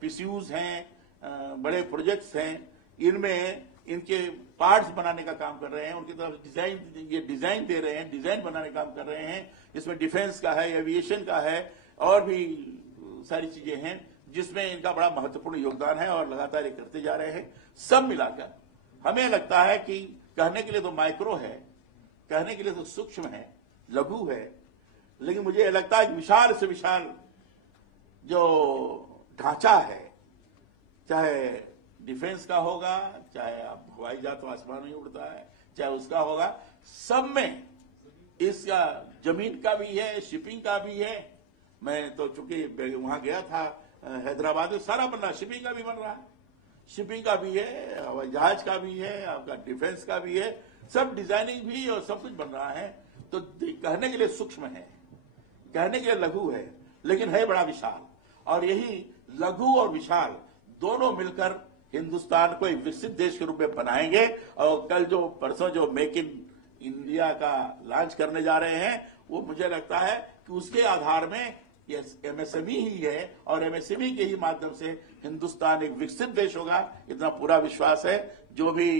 PCUs हैं, बड़े प्रोजेक्ट्स हैं, इनमें इनके पार्ट्स बनाने का काम कर रहे हैं, उनकी तरफ डिजाइन दे रहे हैं, डिजाइन बनाने का काम कर रहे हैं। इसमें डिफेंस का है, एविएशन का है, और भी सारी चीजें हैं जिसमें इनका बड़ा महत्वपूर्ण योगदान है, और लगातार ये करते जा रहे हैं। सब मिलाकर हमें लगता है कि कहने के लिए तो माइक्रो है, कहने के लिए तो सूक्ष्म है, लघु है, लेकिन मुझे लगता है विशाल से विशाल जो ढांचा है, चाहे डिफेंस का होगा, चाहे आप हवाई जहाज तो आसमान में उड़ता है, चाहे उसका होगा, सब में इसका जमीन का भी है, शिपिंग का भी है। मैं तो चूंकि वहां गया था हैदराबाद में, सारा बन रहा, शिपिंग का भी बन रहा है, शिपिंग का भी है, हवाई जहाज का भी है, आपका डिफेंस का भी है, सब डिजाइनिंग भी और सब कुछ बन रहा है। तो कहने के लिए सूक्ष्म है, कहने के लिए लघु है, लेकिन है बड़ा विशाल। और यही लघु और विशाल दोनों मिलकर हिंदुस्तान को एक विकसित देश के रूप में बनाएंगे। और कल जो परसों जो मेक इन इंडिया का लॉन्च करने जा रहे हैं, वो मुझे लगता है कि उसके आधार में ये MSME ही है, और MSME के ही माध्यम से हिंदुस्तान एक विकसित देश होगा, इतना पूरा विश्वास है। जो भी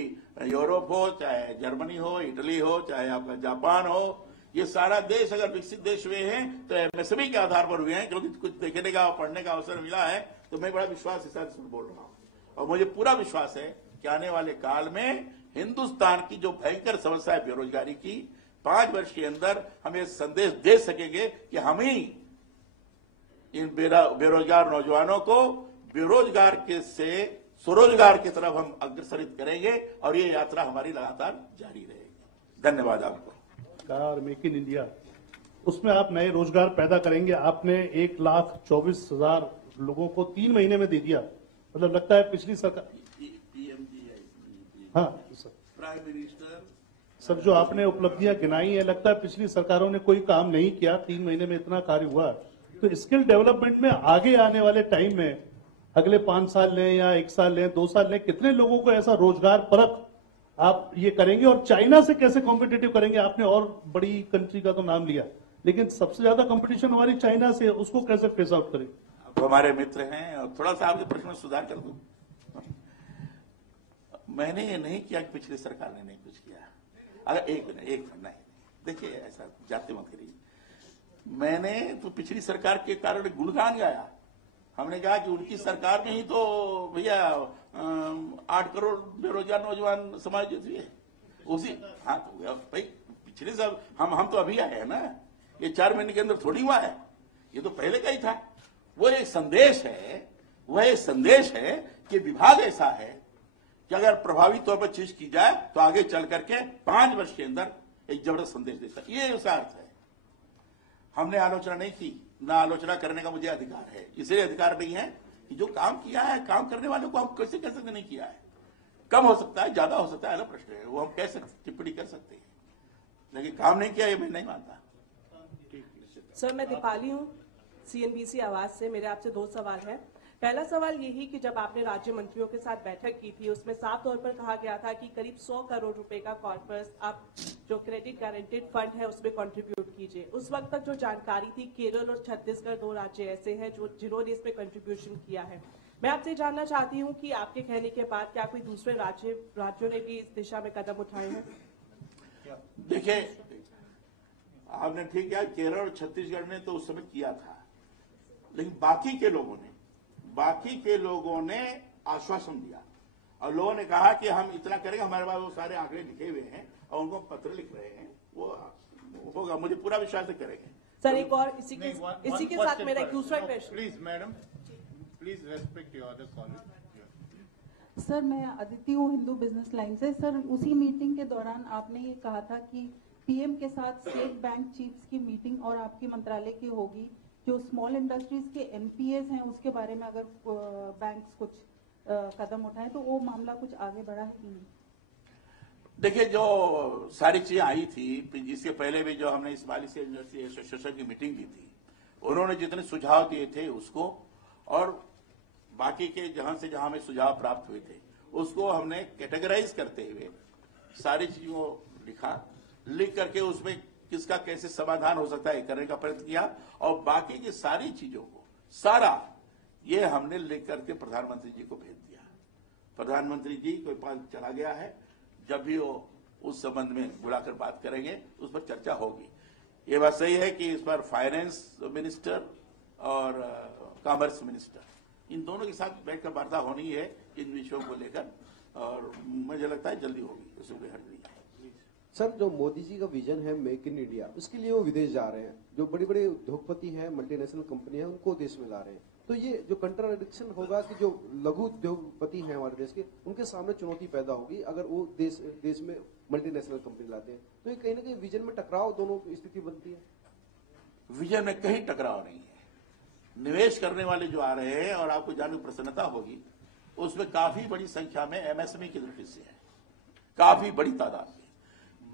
यूरोप हो, चाहे जर्मनी हो, इटली हो, चाहे आपका जापान हो, ये सारा देश अगर विकसित देश हुए हैं तो MSME के आधार पर हुए हैं, क्योंकि कुछ देखने का और पढ़ने का अवसर मिला है। तो मैं बड़ा विश्वास के साथ बोल रहा हूं, और मुझे पूरा विश्वास है कि आने वाले काल में हिंदुस्तान की जो भयंकर समस्या है बेरोजगारी की, 5 वर्ष के अंदर हम ये संदेश दे सकेंगे कि हम ही इन बेरोजगार नौजवानों को बेरोजगार के से स्वरोजगार की तरफ हम अग्रसरित करेंगे, और ये यात्रा हमारी लगातार जारी रहेगी। धन्यवाद आपको। और मेक इन इंडिया, उसमें आप नए रोजगार पैदा करेंगे। आपने 1,24,000 लोगों को 3 महीने में दे दिया, मतलब लगता है पिछली सरकार, हाँ सर, प्राइम मिनिस्टर सर जो आपने उपलब्धियां गिनाई है, लगता है पिछली सरकारों ने कोई काम नहीं किया, 3 महीने में इतना कार्य हुआ। तो स्किल डेवलपमेंट में आगे आने वाले टाइम में, अगले 5 साल लें या 1 साल लें, 2 साल लें, कितने लोगों को ऐसा रोजगार परक आप ये करेंगे, और चाइना से कैसे कॉम्पिटिटिव करेंगे? आपने और बड़ी कंट्री का तो नाम लिया, लेकिन सबसे ज्यादा कंपटीशन हमारी चाइना से, उसको कैसे फेस आउट करें? आप हमारे मित्र हैं, और थोड़ा सा आपके प्रश्न में सुधार कर दूं। मैंने ये नहीं किया कि पिछली सरकार ने नहीं कुछ किया। अगर एक नहीं, देखिए ऐसा जाते मत करिए। मैंने तो पिछली सरकार के कारण गुणगान गाया। हमने कहा कि उनकी सरकार में ही तो भैया 8 करोड़ बेरोजगार नौजवान समाज हुए उसी। हाँ तो भाई पिछले सब हम तो अभी आए हैं ना, ये 4 महीने के अंदर थोड़ी हुआ है, ये तो पहले का ही था। वो एक संदेश है, वह एक संदेश है कि विभाग ऐसा है कि अगर प्रभावी तौर पर चीज की जाए तो आगे चल करके 5 वर्ष के अंदर एक जबरदस्त संदेश देता है। ये उसका अर्थ है। हमने आलोचना नहीं की, ना आलोचना करने का मुझे अधिकार है। इसलिए अधिकार नहीं है कि जो काम किया है, काम करने वालों को हम कैसे कह सकते नहीं किया है। कम हो सकता है, ज्यादा हो सकता है, अलग प्रश्न है, वो हम कह सकते, टिप्पणी कर सकते हैं, लेकिन काम नहीं किया ये मैं नहीं मानता। सर, मैं दीपाली हूँ, CNBC आवाज से। मेरे आपसे 2 सवाल हैं। पहला सवाल यही कि जब आपने राज्य मंत्रियों के साथ बैठक की थी, उसमें साफ तौर पर कहा गया था कि करीब 100 करोड़ रुपए का कॉर्पस आप जो क्रेडिट गारंटेड फंड है उसमें कंट्रीब्यूट कीजिए। उस वक्त तक जो जानकारी थी, केरल और छत्तीसगढ़ 2 राज्य ऐसे हैं जिन्होंने इसमें कंट्रीब्यूशन किया है। मैं आपसे जानना चाहती हूँ कि आपके कहने के बाद क्या कोई दूसरे राज्यों ने भी इस दिशा में कदम उठाए हैं? देखिए, आपने ठीक किया, केरल और छत्तीसगढ़ ने तो उस समय किया था, लेकिन बाकी के लोगों ने आश्वासन दिया और लोगों ने कहा कि हम इतना करेंगे, हमारे पास वो सारे आंकड़े लिखे हुए हैं और उनको पत्र लिख रहे हैं, वो होगा, मुझे पूरा विश्वास है करेंगे। सर, एक और इसी के साथ मेरा एक दूसरा question. Please madam, please respect your other colleague. Sir, मैं अदिति हूँ, हिंदू बिजनेस लाइन से। सर, उसी मीटिंग के दौरान आपने ये कहा था कि पीएम के साथ स्टेट बैंक चीफ्स की मीटिंग और आपके मंत्रालय की होगी, जो स्मॉल इंडस्ट्रीज के एनपीएस हैं उसके बारे में अगर बैंक्स कुछ कदम उठाएं तो वो मामला कुछ आगे बढ़ा है कि नहीं? देखिए, जो सारी चीजें आई थी, जिसके पहले भी जो हमने स्मॉल इंडस्ट्री एसोसिएशन की मीटिंग की थी, उन्होंने जितने सुझाव दिए थे उसको, और बाकी के जहां हमें सुझाव प्राप्त हुए थे उसको हमने कैटेगराइज करते हुए सारी चीजों को लिख करके उसमें किसका कैसे समाधान हो सकता है करने का प्रयत्न किया, और बाकी की सारी चीजों को ये हमने लिख करके प्रधानमंत्री जी को भेज दिया। प्रधानमंत्री जी कोई पास चला गया है, जब भी वो उस संबंध में बुलाकर बात करेंगे उस पर चर्चा होगी। ये बात सही है कि इस पर फाइनेंस मिनिस्टर और कॉमर्स मिनिस्टर, इन दोनों के साथ बैठकर वार्ता होनी है इन विषयों को लेकर, और मुझे लगता है जल्दी होगी, उसमें कोई हर्ज नहीं है। सर, जो मोदी जी का विजन है मेक इन इंडिया, उसके लिए वो विदेश जा रहे हैं, जो बड़ी बड़ी उद्योगपति हैं, मल्टीनेशनल कंपनी है, उनको देश में ला रहे हैं, तो ये जो कंट्राडिक्शन होगा कि जो लघु उद्योगपति हैं हमारे देश के, उनके सामने चुनौती पैदा होगी अगर वो देश में मल्टीनेशनल कंपनी लाते हैं, तो ये कहीं ना कहीं विजन में टकराव दोनों की स्थिति बनती है। विजन में कहीं टकराव नहीं है। निवेश करने वाले जो आ रहे हैं, और आपको जानकर प्रसन्नता होगी, उसमें काफी बड़ी संख्या में एमएसएमई की दृष्टि से है, काफी बड़ी तादाद में।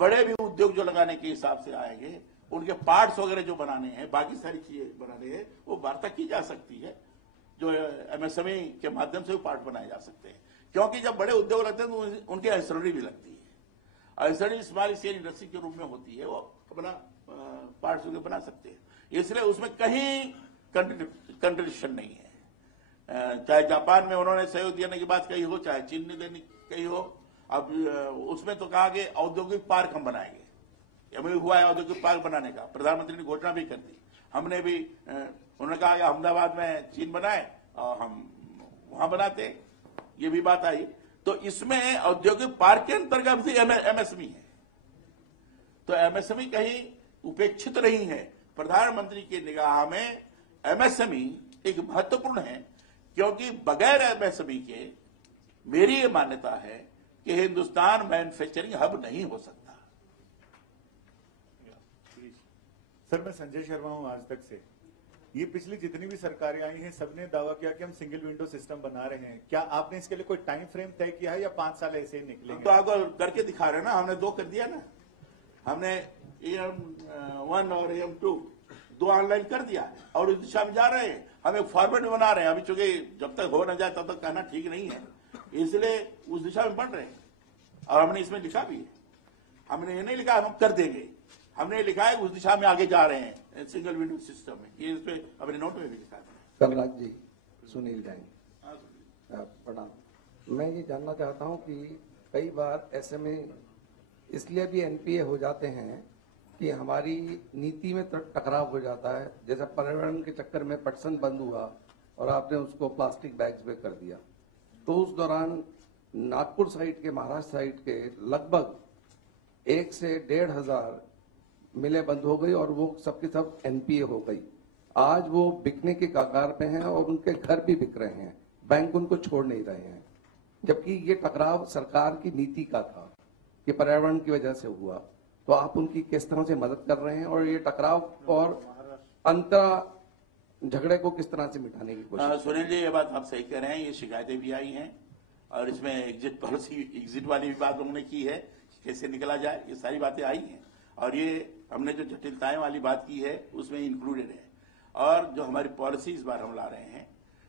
बड़े भी उद्योग जो लगाने के हिसाब से आएंगे, उनके पार्ट्स वगैरह जो बनाने हैं, बाकी सारी चीजें बनाने हैं, वो वार्ता की जा सकती है, जो एमएसएमई के माध्यम से वो पार्ट बनाए जा सकते हैं, क्योंकि जब बड़े उद्योग लगते हैं तो उनकी एंसेलरी भी लगती है। एंसेलरी स्मॉल स्केल इंडस्ट्री के रूप में होती है, वो अपना पार्ट्स बना सकते हैं, इसलिए उसमें कहीं कंट्रडिक्शन नहीं है। चाहे जापान में उन्होंने सहयोग देने की बात कही हो, चाहे चीन ने देने की कही हो, अब उसमें तो कहा कि औद्योगिक पार्क हम बनाएंगे, एमओयू हुआ है औद्योगिक पार्क बनाने का, प्रधानमंत्री ने घोषणा भी कर दी। हमने भी, उन्होंने कहा कि अहमदाबाद में चीन बनाए और हम वहां बनाते, ये भी बात आई। तो इसमें औद्योगिक पार्क के अंतर्गत भी एमएसएमई है, तो एमएसएमई कहीं उपेक्षित नहीं है। प्रधानमंत्री की निगाह में एमएसएमई एक महत्वपूर्ण है, क्योंकि बगैर एमएसएमई के मेरी ये मान्यता है कि हिंदुस्तान मैन्युफैक्चरिंग हब नहीं हो सकता। सर, मैं संजय शर्मा हूं आज तक से। ये पिछली जितनी भी सरकारें आई हैं, सबने दावा किया कि हम सिंगल विंडो सिस्टम बना रहे हैं। क्या आपने इसके लिए कोई टाइम फ्रेम तय किया है या 5 साल ऐसे ही निकलेंगे? तो आपको करके दिखा रहे हैं ना, हमने 2 कर दिया ना, हमने AM1 और AM2 2 ऑनलाइन कर दिया और उस दिशा में जा रहे हैं। हम एक फॉर्मेट बना रहे हैं, अभी चूंकि जब तक हो न जाए तब तक कहना ठीक नहीं है, इसलिए उस दिशा में बढ़ रहे हैं। और हमने इसमें लिखा भी है, हमने ये नहीं लिखा हम कर देंगे, हमने लिखा है उस दिशा में आगे जा रहे हैं सिंगल विंडो सिस्टम में, ये इस पे अपने नोट में भी लिखा है। कलराज जी, सुनील जैन, प्रणाम। मैं ये जानना चाहता हूँ कि कई बार एसएमई इसलिए भी एनपीए हो जाते हैं कि हमारी नीति में टकराव हो जाता है। जैसे पर्यावरण के चक्कर में पटसन बंद हुआ और आपने उसको प्लास्टिक बैग्स में कर दिया, तो उस दौरान नागपुर साइड के, महाराष्ट्र साइड के लगभग 1 से 1,500 मिलें बंद हो गई और वो सबके सब एनपीए हो गई। आज वो बिकने के कगार पे हैं और उनके घर भी बिक रहे हैं, बैंक उनको छोड़ नहीं रहे हैं, जबकि ये टकराव सरकार की नीति का था कि पर्यावरण की वजह से हुआ। तो आप उनकी किस तरह से मदद कर रहे हैं और ये टकराव और अंतर झगड़े को किस तरह से मिटाने की कोशिश? सुनील जी, ये बात आप सही कह रहे हैं, ये शिकायतें भी आई हैं और इसमें एग्जिट पॉलिसी, एग्जिट वाली भी बात हमने की है, कैसे निकला जाए, ये सारी बातें आई हैं। और ये हमने जो जटिलताएं वाली बात की है उसमें इंक्लूडेड है। और जो हमारी पॉलिसी इस बार हम ला रहे हैं,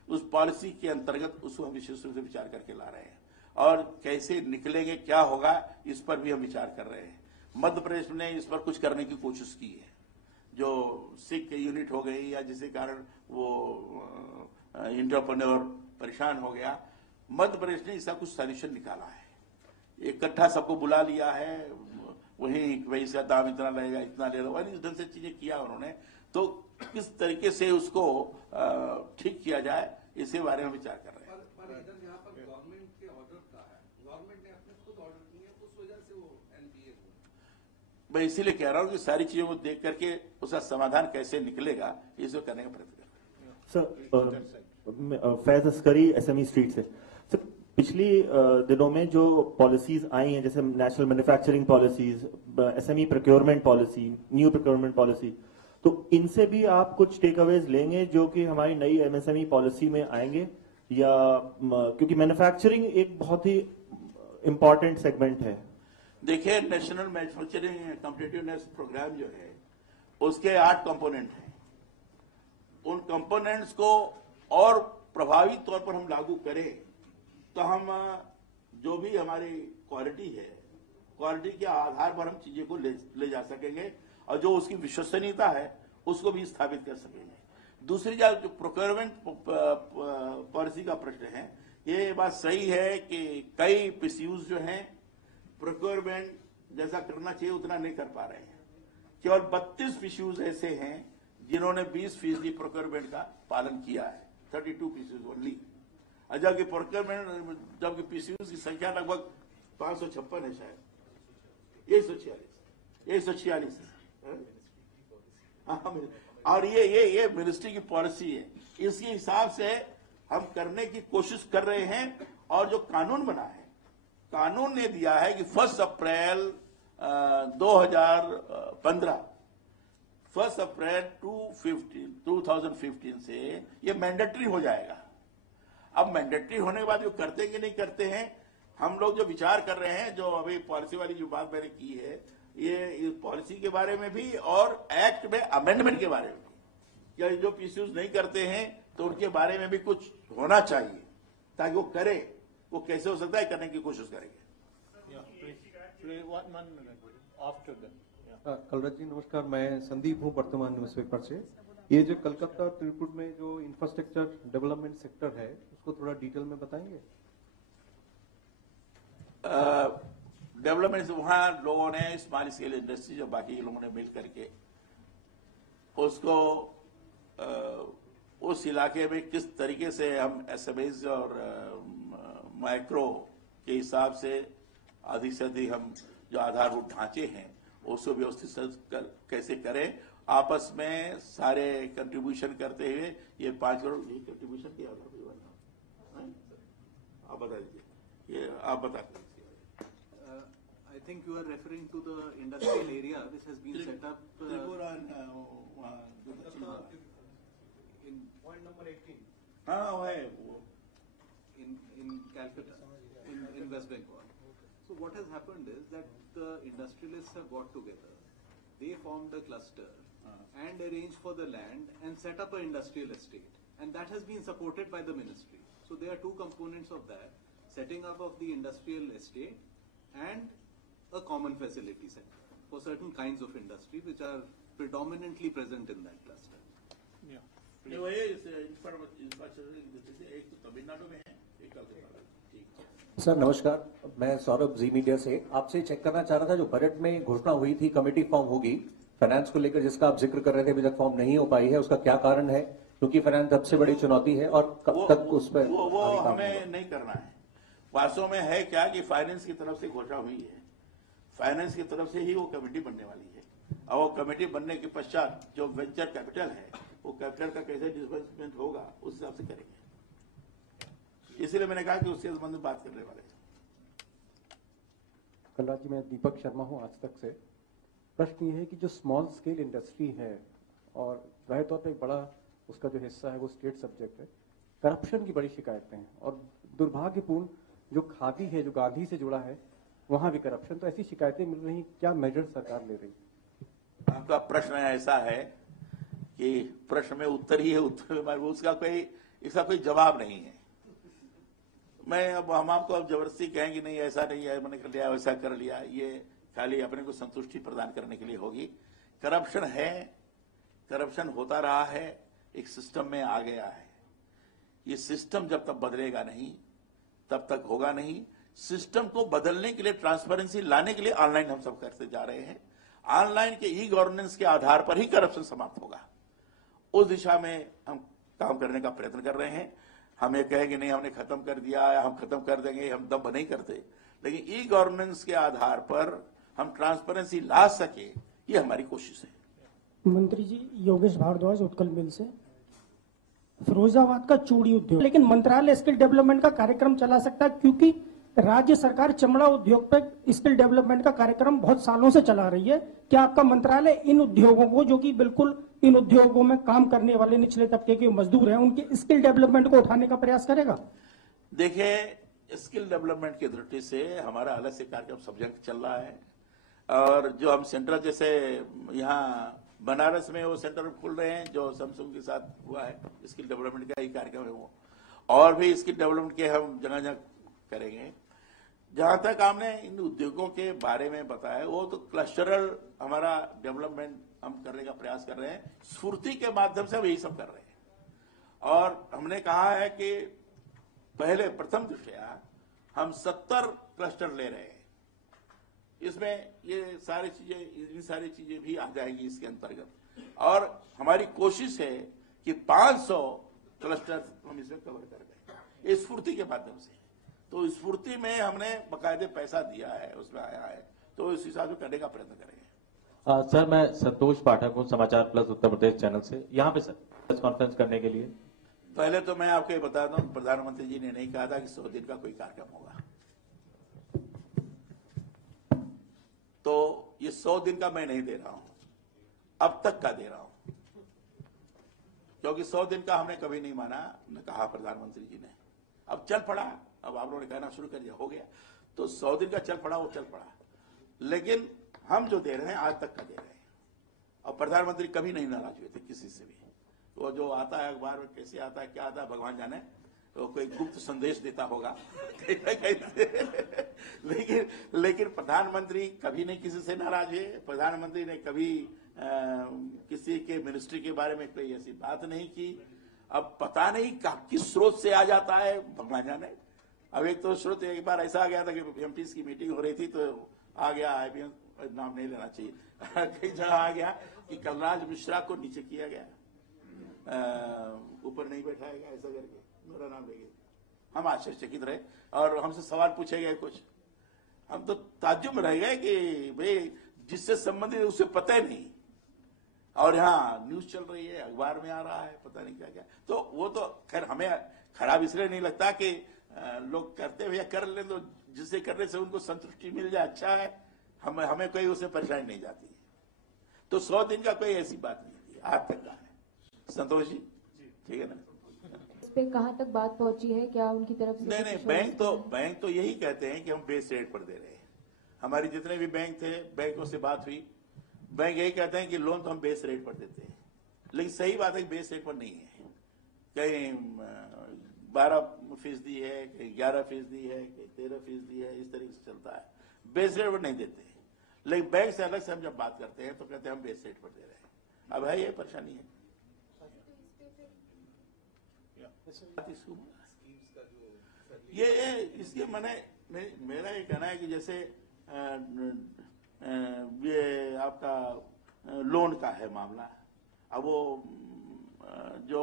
उस पॉलिसी के अंतर्गत उसको हम विशेष रूप से विचार करके ला रहे हैं, और कैसे निकलेंगे, क्या होगा, इस पर भी हम विचार कर रहे हैं। मध्य प्रदेश ने इस पर कुछ करने की कोशिश की है, जो सिख यूनिट हो गई या जिसके कारण वो एंटरप्रेन्योर परेशान हो गया, मध्य प्रदेश ने इसका कुछ सॉल्यूशन निकाला है। इकट्ठा सबको बुला लिया है, वहीं भाई इसका दाम इतना लगेगा, इतना ले लो, इस ढंग से चीजें किया उन्होंने। तो किस तरीके से उसको ठीक किया जाए, इसके बारे में विचार कर रहे हैं। पर इधर यहाँ पर गवर्नमेंट के ऑर्डर का है, गवर्नमेंट ने अपने खुद ऑर्डर किए हैं, उस वजह से वो एनपीए हुआ। मैं इसीलिए कह रहा हूँ कि सारी चीजों को देख करके उसका समाधान कैसे निकलेगा, इसको करने का प्रयत्न कर रहे हैं। Sir, Faiz Askari SME street से। सर, पिछली दिनों में जो पॉलिसीज आई हैं, जैसे national manufacturing policies, SME procurement policy, new procurement policy, तो इनसे भी आप कुछ टेक अवेज लेंगे जो कि हमारी नई एमएसएमई पॉलिसी में आएंगे, या क्योंकि मैन्युफैक्चरिंग एक बहुत ही इंपॉर्टेंट सेगमेंट है। देखिए, नेशनल मैन्युफैक्चरिंग कॉम्पिटिटिवनेस प्रोग्राम जो है उसके 8 कंपोनेंट हैं। उन कंपोनेंट्स को और प्रभावी तौर पर हम लागू करें तो हम जो भी हमारी क्वालिटी है, क्वालिटी के आधार पर हम चीजें को ले जा सकेंगे, और जो उसकी विश्वसनीयता है उसको भी स्थापित कर सकेंगे। दूसरी जो प्रोक्योरमेंट पॉलिसी का प्रश्न है, ये बात सही है कि कई पीसीयूज जो हैं प्रोक्योरमेंट जैसा करना चाहिए उतना नहीं कर पा रहे हैं। केवल 32 पीसीयूज ऐसे हैं जिन्होंने 20% प्रोक्योरमेंट का पालन किया है, 32 पीसीयूज ओनली। जबकि प्रोक्योरमेंट, जबकि पीसीयूज की संख्या लगभग 556 है, शायद 146 है। और ये मिनिस्ट्री की पॉलिसी है, इसके हिसाब से हम करने की कोशिश कर रहे हैं। और जो कानून बना है, कानून ने दिया है कि 1 अप्रैल 2015 1 अप्रैल 2015 से ये मैंडेटरी हो जाएगा। अब मैंडेटरी होने के बाद जो करते कि नहीं करते हैं, हम लोग जो विचार कर रहे हैं, जो अभी पॉलिसी वाली जो बात मैंने की है, ये पॉलिसी के बारे में भी और एक्ट में अमेंडमेंट के बारे में भी, क्या जो पीसीयूज नहीं करते हैं तो उनके बारे में भी कुछ होना चाहिए ताकि वो करे। वो कैसे हो सकता है, करने की कोशिश करेंगे। कलराज जी नमस्कार, मैं संदीप हूँ वर्तमान न्यूज़पेपर से। ये जो कलकत्ता और त्रिपुर में जो इंफ्रास्ट्रक्चर डेवलपमेंट सेक्टर है उसको थोड़ा डिटेल में बताएंगे। डेवलपमेंट वहां लोगों ने स्मॉल स्केल इंडस्ट्री जो बाकी लोगों ने मिल करके उसको उस इलाके में किस तरीके से हम एसएमईज और माइक्रो के हिसाब से अधिक से अधिक हम जो आधारभूत ढांचे हैं उसको व्यवस्थित कैसे करें, आपस में सारे कंट्रीब्यूशन करते हुए ये 5 करोड़ कंट्रीब्यूशन के आधार पर बनना। आप बता दीजिए, ये आप बता दीजिए। I think you are referring to the industrial area which has been set up in point number 18. हाँ वो है वो in Calcutta, in West Bengal. So what has happened is that the industrialists have got together. They formed a cluster and arranged for the land and set up an industrial estate, and that has been supported by the ministry. So there are 2 components of that: setting up of the industrial estate and a common facility center for certain kinds of industry which are predominantly present in that cluster. Sir नमस्कार, मैं Saurabh ji media से आपसे check करना चाह रहा था, जो budget में घोषणा हुई थी कमेटी फॉर्म होगी फाइनेंस को लेकर, जिसका आप जिक्र कर रहे थे, अभी तक फॉर्म नहीं हो पाई है, उसका क्या कारण है? क्योंकि फाइनेंस सबसे बड़ी चुनौती है और कब तक उस पर वो हमें नहीं करना है। वास्तव में है क्या कि फाइनेंस की तरफ से घोषणा हुई है, फाइनेंस की तरफ से ही वो कमेटी बनने वाली है, और वो कमेटी बनने के पश्चात जो वेंचर कैपिटल है वो कैपिटल का कैसे डिस्बर्समेंट होगा उस हिसाब से करेंगे। इसलिए मैंने कहा कि उसके संबंध में बात करने वाले हैं। कलराज जी, मैं दीपक शर्मा हूँ आज तक से। प्रश्न ये है कि जो स्मॉल स्केल इंडस्ट्री है और जाहिर तौर पर एक बड़ा उसका जो हिस्सा है वो स्टेट सब्जेक्ट है, करप्शन की बड़ी शिकायतें हैं और दुर्भाग्यपूर्ण जो खादी है, जो गांधी से जुड़ा है, वहां भी करप्शन। तो ऐसी शिकायतें मिल रही, क्या मेजर सरकार ले रही? आपका प्रश्न ऐसा है कि प्रश्न में उत्तर ही है, उत्तर में उसका कोई इसका कोई जवाब नहीं है। मैं अब हम आपको अब जबरदस्ती कहें कि नहीं ऐसा नहीं है, मैंने कर लिया, वैसा कर लिया, ये खाली अपने को संतुष्टि प्रदान करने के लिए होगी। करप्शन है, करप्शन होता रहा है, एक सिस्टम में आ गया है। ये सिस्टम जब तक बदलेगा नहीं तब तक होगा नहीं। सिस्टम को बदलने के लिए, ट्रांसपेरेंसी लाने के लिए ऑनलाइन हम सब करते जा रहे हैं। ऑनलाइन के ई गवर्नेंस के आधार पर ही करप्शन समाप्त होगा। उस दिशा में हम काम करने का प्रयत्न कर रहे हैं। हम ये कहें कि नहीं हमने खत्म कर दिया या हम खत्म कर देंगे, हम दम नहीं करते, लेकिन ई गवर्नेंस के आधार पर हम ट्रांसपेरेंसी ला सके, ये हमारी कोशिश है। मंत्री जी, योगेश भारद्वाज, उत्कल मिल से। फिरोजाबाद का चूड़ी उद्योग, लेकिन मंत्रालय स्किल डेवलपमेंट का कार्यक्रम चला सकता है, क्योंकि राज्य सरकार चमड़ा उद्योग पर स्किल डेवलपमेंट का कार्यक्रम बहुत सालों से चला रही है। क्या आपका मंत्रालय इन उद्योगों को, जो कि बिल्कुल इन उद्योगों में काम करने वाले निचले तबके के मजदूर हैं, उनके स्किल डेवलपमेंट को उठाने का प्रयास करेगा? देखिए, स्किल डेवलपमेंट की दृष्टि से हमारा अलग से कार्यक्रम सब जगह चल रहा है। और जो हम सेंटर, जैसे यहाँ बनारस में वो सेंटर खुल रहे हैं जो सैमसंग के साथ हुआ है, स्किल डेवलपमेंट का ही कार्यक्रम है वो, और भी स्किल डेवलपमेंट के हम जगह जगह करेंगे। जहां तक आपने इन उद्योगों के बारे में बताया, वो तो क्लस्टरल हमारा डेवलपमेंट हम करने का प्रयास कर रहे हैं। स्फूर्ति के माध्यम से हम यही सब कर रहे हैं। और हमने कहा है कि पहले प्रथम दृष्टया हम 70 क्लस्टर ले रहे हैं। इसमें ये इन सारी चीजें भी आ जाएंगी इसके अंतर्गत। और हमारी कोशिश है कि 500 क्लस्टर हम इसमें कवर कर दें, इस स्फूर्ति के माध्यम से। तो स्फूर्ति में हमने बाकायदे पैसा दिया है, उसमें आया है, तो इस हिसाब से करने का प्रयत्न करेंगे। सर, मैं संतोष पाठक हूँ, समाचार प्लस उत्तर प्रदेश चैनल से, यहाँ पे सर प्रेस कॉन्फ्रेंस करने के लिए। पहले तो मैं आपको ये बता दूं, प्रधानमंत्री जी ने नहीं कहा था कि 100 दिन का कोई कार्यक्रम होगा। तो ये 100 दिन का मैं नहीं दे रहा हूं, अब तक का दे रहा हूं, क्योंकि 100 दिन का हमने कभी नहीं माना, न कहा प्रधानमंत्री जी ने। अब चल पड़ा, अब आप लोगों ने कहना शुरू कर दिया, हो गया, तो 100 दिन का चल पड़ा, वो चल पड़ा। लेकिन हम जो दे रहे हैं आज तक का दे रहे हैं। और प्रधानमंत्री कभी नहीं नाराज हुए थे किसी से भी। तो जो आता है अखबार में, कैसे आता है, क्या आता है, भगवान जाने, तो कोई गुप्त संदेश देता होगा लेकिन प्रधानमंत्री कभी नहीं किसी से नाराज हुए। प्रधानमंत्री ने कभी किसी के मिनिस्ट्री के बारे में कोई ऐसी बात नहीं की। अब पता नहीं किस स्रोत से आ जाता है, भगवान जाने। अब एक तो स्रोत एक बार ऐसा आ गया था कि एमपीज की मीटिंग हो रही थी, तो आ गया, IBM नाम नहीं लेना चाहिए, कई जगह आ गया कि कलराज मिश्रा को नीचे किया गया, ऊपर नहीं बैठाएगा, ऐसा करके मेरा नाम लेंगे। हम आश्चर्यचकित रहे और हमसे सवाल पूछे गए कुछ, हम तो ताज्जुब में रह गए कि भाई जिससे संबंधित उसे पता ही नहीं, और यहाँ न्यूज चल रही है, अखबार में आ रहा है, पता नहीं क्या क्या। तो वो तो खैर हमें खराब इसलिए नहीं लगता कि लोग करते हुए कर ले, तो जिससे करने से उनको संतुष्टि मिल जाए, अच्छा है, हमें कोई उससे परेशानी नहीं जाती है। तो 100 दिन का कोई ऐसी बात नहीं थी, आज तक का है। संतोष जी, ठीक है ना? इस पे कहाँ तक बात पहुंची है, क्या उनकी तरफ से? नहीं, बैंक तो यही कहते हैं कि हम बेस रेट पर दे रहे हैं। हमारे जितने भी बैंक थे, बैंकों से बात हुई, बैंक यही कहते हैं कि लोन तो हम बेस रेट पर देते हैं। लेकिन सही बात है कि बेस रेट पर नहीं है, कहीं 12% है, कहीं 11% है, कहीं 13% है, इस तरीके से चलता है। बेस रेट पर नहीं देते। लेकिन बैंक से अलग से हम जब बात करते हैं तो कहते हैं हम बेस रेट पर दे रहे हैं। अब है ये परेशानी है। ये इसके मेरा ये कहना है कि जैसे ये आपका लोन का है मामला। अब वो जो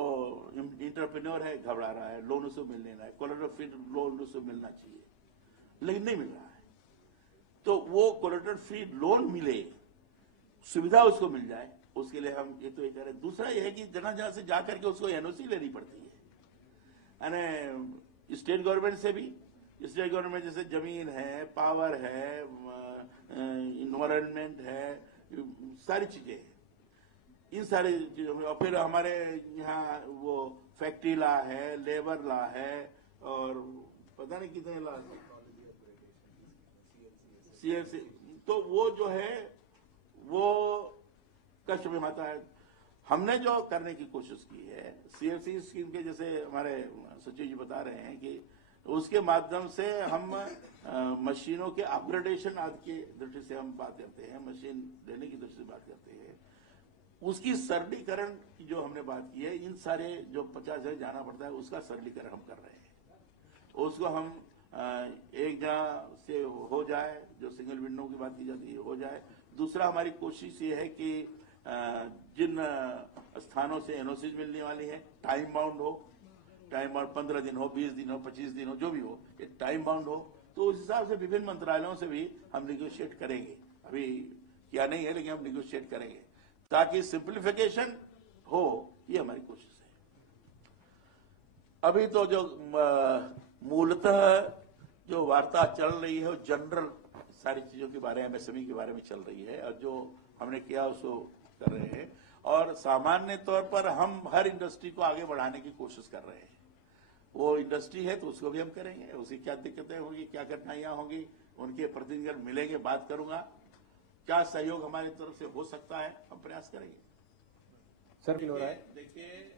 इंटरप्रेन्योर है घबरा रहा है, लोन उसे मिल नहीं रहा है, कोलैटरल फ्री लोन उसे मिलना चाहिए, लेकिन नहीं मिल रहा है। तो वो कोलैटरल फ्री लोन मिले, सुविधा उसको मिल जाए, उसके लिए हम ये तो ये कह रहे हैं। दूसरा ये है कि जगह जगह से जाकर के उसको एनओसी लेनी पड़ती है, यानी स्टेट गवर्नमेंट से भी। स्टेट गवर्नमेंट जैसे जमीन है, पावर है, इन्वायरमेंट है, सारी चीजें हैं, इन सारी चीजों में। और फिर हमारे यहाँ वो फैक्ट्री लॉ है, लेबर लॉ है, और पता नहीं कितने लाख CFC, तो वो जो है वो कष्ट में आता है। हमने जो करने की कोशिश की है CFC स्कीम के, जैसे हमारे सचिव जी बता रहे हैं कि उसके माध्यम से हम मशीनों के अपग्रेडेशन आदि की दृष्टि से हम बात करते हैं, मशीन देने की दृष्टि से बात करते हैं। उसकी सरलीकरण की जो हमने बात की है, इन सारे जो 50,000 जाना पड़ता है उसका सरलीकरण हम कर रहे हैं। उसको हम एक जगह से हो जाए, जो सिंगल विंडो की बात की जाती है हो जाए। दूसरा हमारी कोशिश ये है कि जिन स्थानों से एनओसी मिलने वाली है टाइम बाउंड हो, टाइम बाउंड 15 दिन हो, 20 दिन हो, 25 दिन हो, जो भी हो, ये टाइम बाउंड हो। तो उस हिसाब से विभिन्न मंत्रालयों से भी हम निगोशिएट करेंगे। अभी क्या नहीं है, लेकिन हम निगोशिएट करेंगे ताकि सिंप्लीफिकेशन हो, ये हमारी कोशिश है। अभी तो जो मूलतः जो वार्ता चल रही है वो जनरल सारी चीजों के बारे में, MSME के बारे में चल रही है, और जो हमने किया उसको कर रहे हैं। और सामान्य तौर पर हम हर इंडस्ट्री को आगे बढ़ाने की कोशिश कर रहे हैं। वो इंडस्ट्री है तो उसको भी हम करेंगे, उसकी क्या दिक्कतें होंगी, क्या कठिनाइयां होंगी, उनके प्रतिनिधिगण मिलेंगे, बात करूंगा, क्या सहयोग हमारी तरफ से हो सकता है, हम प्रयास करेंगे। सर हो रहा है, देखिए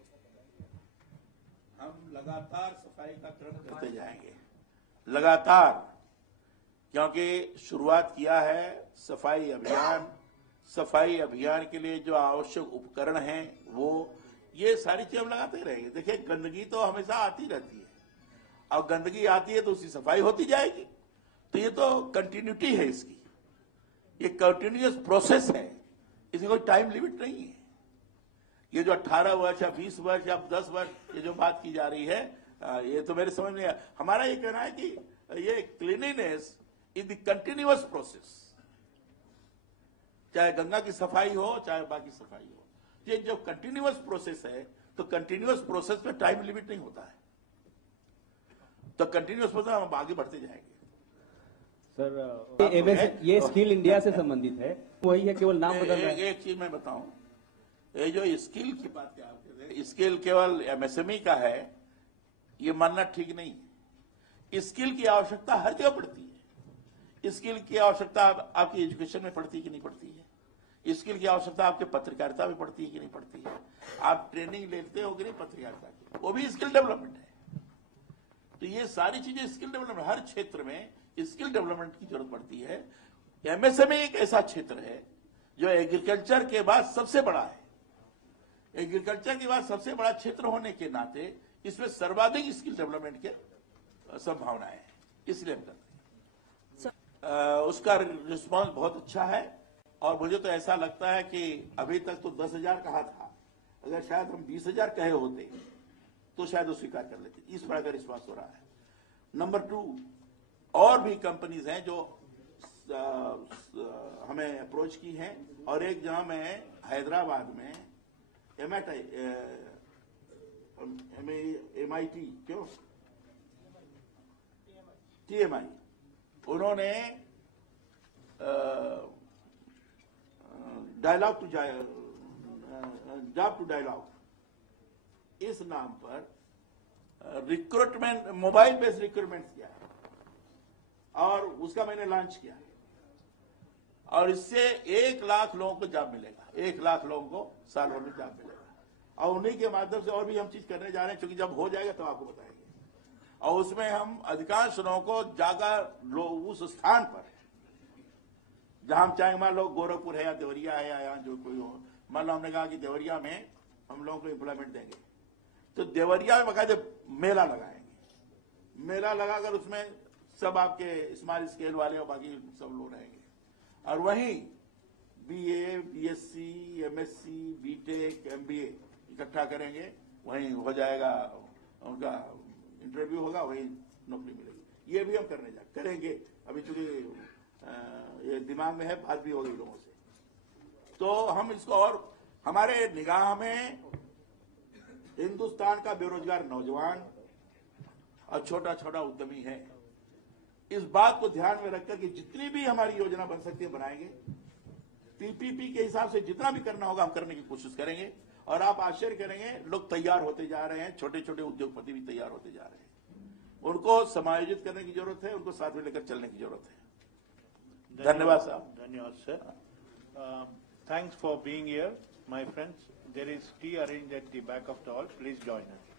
हम लगातार सफाई का क्रम करते जाएंगे, लगातार, क्योंकि शुरुआत किया है सफाई अभियान। सफाई अभियान के लिए जो आवश्यक उपकरण हैं वो ये सारी चीजें हम लगाते रहेंगे। देखिए गंदगी तो हमेशा आती रहती है, और गंदगी आती है तो उसकी सफाई होती जाएगी। तो ये तो कंटिन्यूटी है इसकी, ये कंटिन्यूअस प्रोसेस है, इसमें कोई टाइम लिमिट नहीं है। ये जो 18 वर्ष या 20 वर्ष या 10 वर्ष ये जो बात की जा रही है, ये तो मेरे समझ में नहीं। हमारा ये कहना है कि ये cleanliness is the continuous process, चाहे गंगा की सफाई हो चाहे बाकी सफाई हो। ये जो कंटिन्यूअस प्रोसेस है, तो कंटिन्यूअस प्रोसेस में टाइम लिमिट नहीं होता है, तो कंटिन्यूअस प्रोसेस हम आगे बढ़ते जाएंगे। सर ये स्किल इंडिया से संबंधित है, वही है, केवल नाम बदल रहा है। एक चीज मैं बताऊं, ये जो स्किल की बात करते थे, स्किल केवल MSME का है ये मानना ठीक नहीं है। स्किल की आवश्यकता हर जगह पड़ती है। स्किल की आवश्यकता आपकी एजुकेशन में पड़ती है कि नहीं पड़ती है? स्किल की आवश्यकता आपके पत्रकारिता में पड़ती है कि नहीं पड़ती है? आप ट्रेनिंग लेते हो कि नहीं पत्रकारिता की, वो भी स्किल डेवलपमेंट है। तो ये सारी चीजें स्किल डेवलपमेंट, हर क्षेत्र में स्किल डेवलपमेंट की जरूरत पड़ती है। MSME एक ऐसा क्षेत्र है जो एग्रीकल्चर के बाद सबसे बड़ा है। एग्रीकल्चर के बाद सबसे बड़ा क्षेत्र होने के नाते इसमें सर्वाधिक स्किल डेवलपमेंट के संभावनाएं हैं, इसलिए हम करते हैं। उसका रिस्पांस बहुत अच्छा है, और मुझे तो ऐसा लगता है कि अभी तक तो 10,000 कहा था, अगर शायद हम 20,000 कहे होते तो शायद वो स्वीकार कर लेते। इस प्रकार का रिस्पांस हो रहा है। नंबर 2, और भी कंपनीज हैं जो हमें अप्रोच की हैं, और एक जहां मैं हैदराबाद में MIT क्यों TMI, उन्होंने dialogue to job to dialogue इस नाम पर रिक्रूटमेंट, मोबाइल बेस्ड रिक्रूटमेंट किया है, और उसका मैंने लॉन्च किया है, और इससे 1 लाख लोगों को जॉब मिलेगा। 1 लाख लोगों को साल भर में जॉब मिलेगा, और उन्हीं के माध्यम से और भी हम चीज करने जा रहे हैं, क्योंकि जब हो जाएगा तो आपको बताएंगे। और उसमें हम अधिकांश लोगों को जाकर उस स्थान पर जहां हम चाहेंगे, मान लो गोरखपुर है या देवरिया है या जो कोई हो, मान लो हमने कहा कि देवरिया में हम लोगों को एम्प्लॉयमेंट देंगे, तो देवरिया में बकायदे मेला लगाएंगे। मेला लगाकर उसमें सब आपके स्मॉल स्केल वाले और बाकी सब लोग रहेंगे, और वहीं BA, BSc, MSc, BTech, MBA इकट्ठा करेंगे, वहीं हो जाएगा, उनका इंटरव्यू होगा, वहीं नौकरी मिलेगी। ये भी हम करेंगे। अभी चूंकि ये दिमाग में है, बात भी होगी लोगों से, तो हम इसको, और हमारे निगाह में हिंदुस्तान का बेरोजगार नौजवान और छोटा छोटा उद्यमी है। इस बात को ध्यान में रखकर कि जितनी भी हमारी योजना बन सकती है बनाएंगे। PPP के हिसाब से जितना भी करना होगा हम करने की कोशिश करेंगे, और आप आश्चर्य करेंगे, लोग तैयार होते जा रहे हैं, छोटे छोटे उद्योगपति भी तैयार होते जा रहे हैं। उनको समायोजित करने की जरूरत है, उनको साथ में लेकर चलने की जरूरत है। धन्यवाद साहब। धन्यवाद sir. Thanks for being here, my friends. There is tea arranged at the back of the hall. Please join us.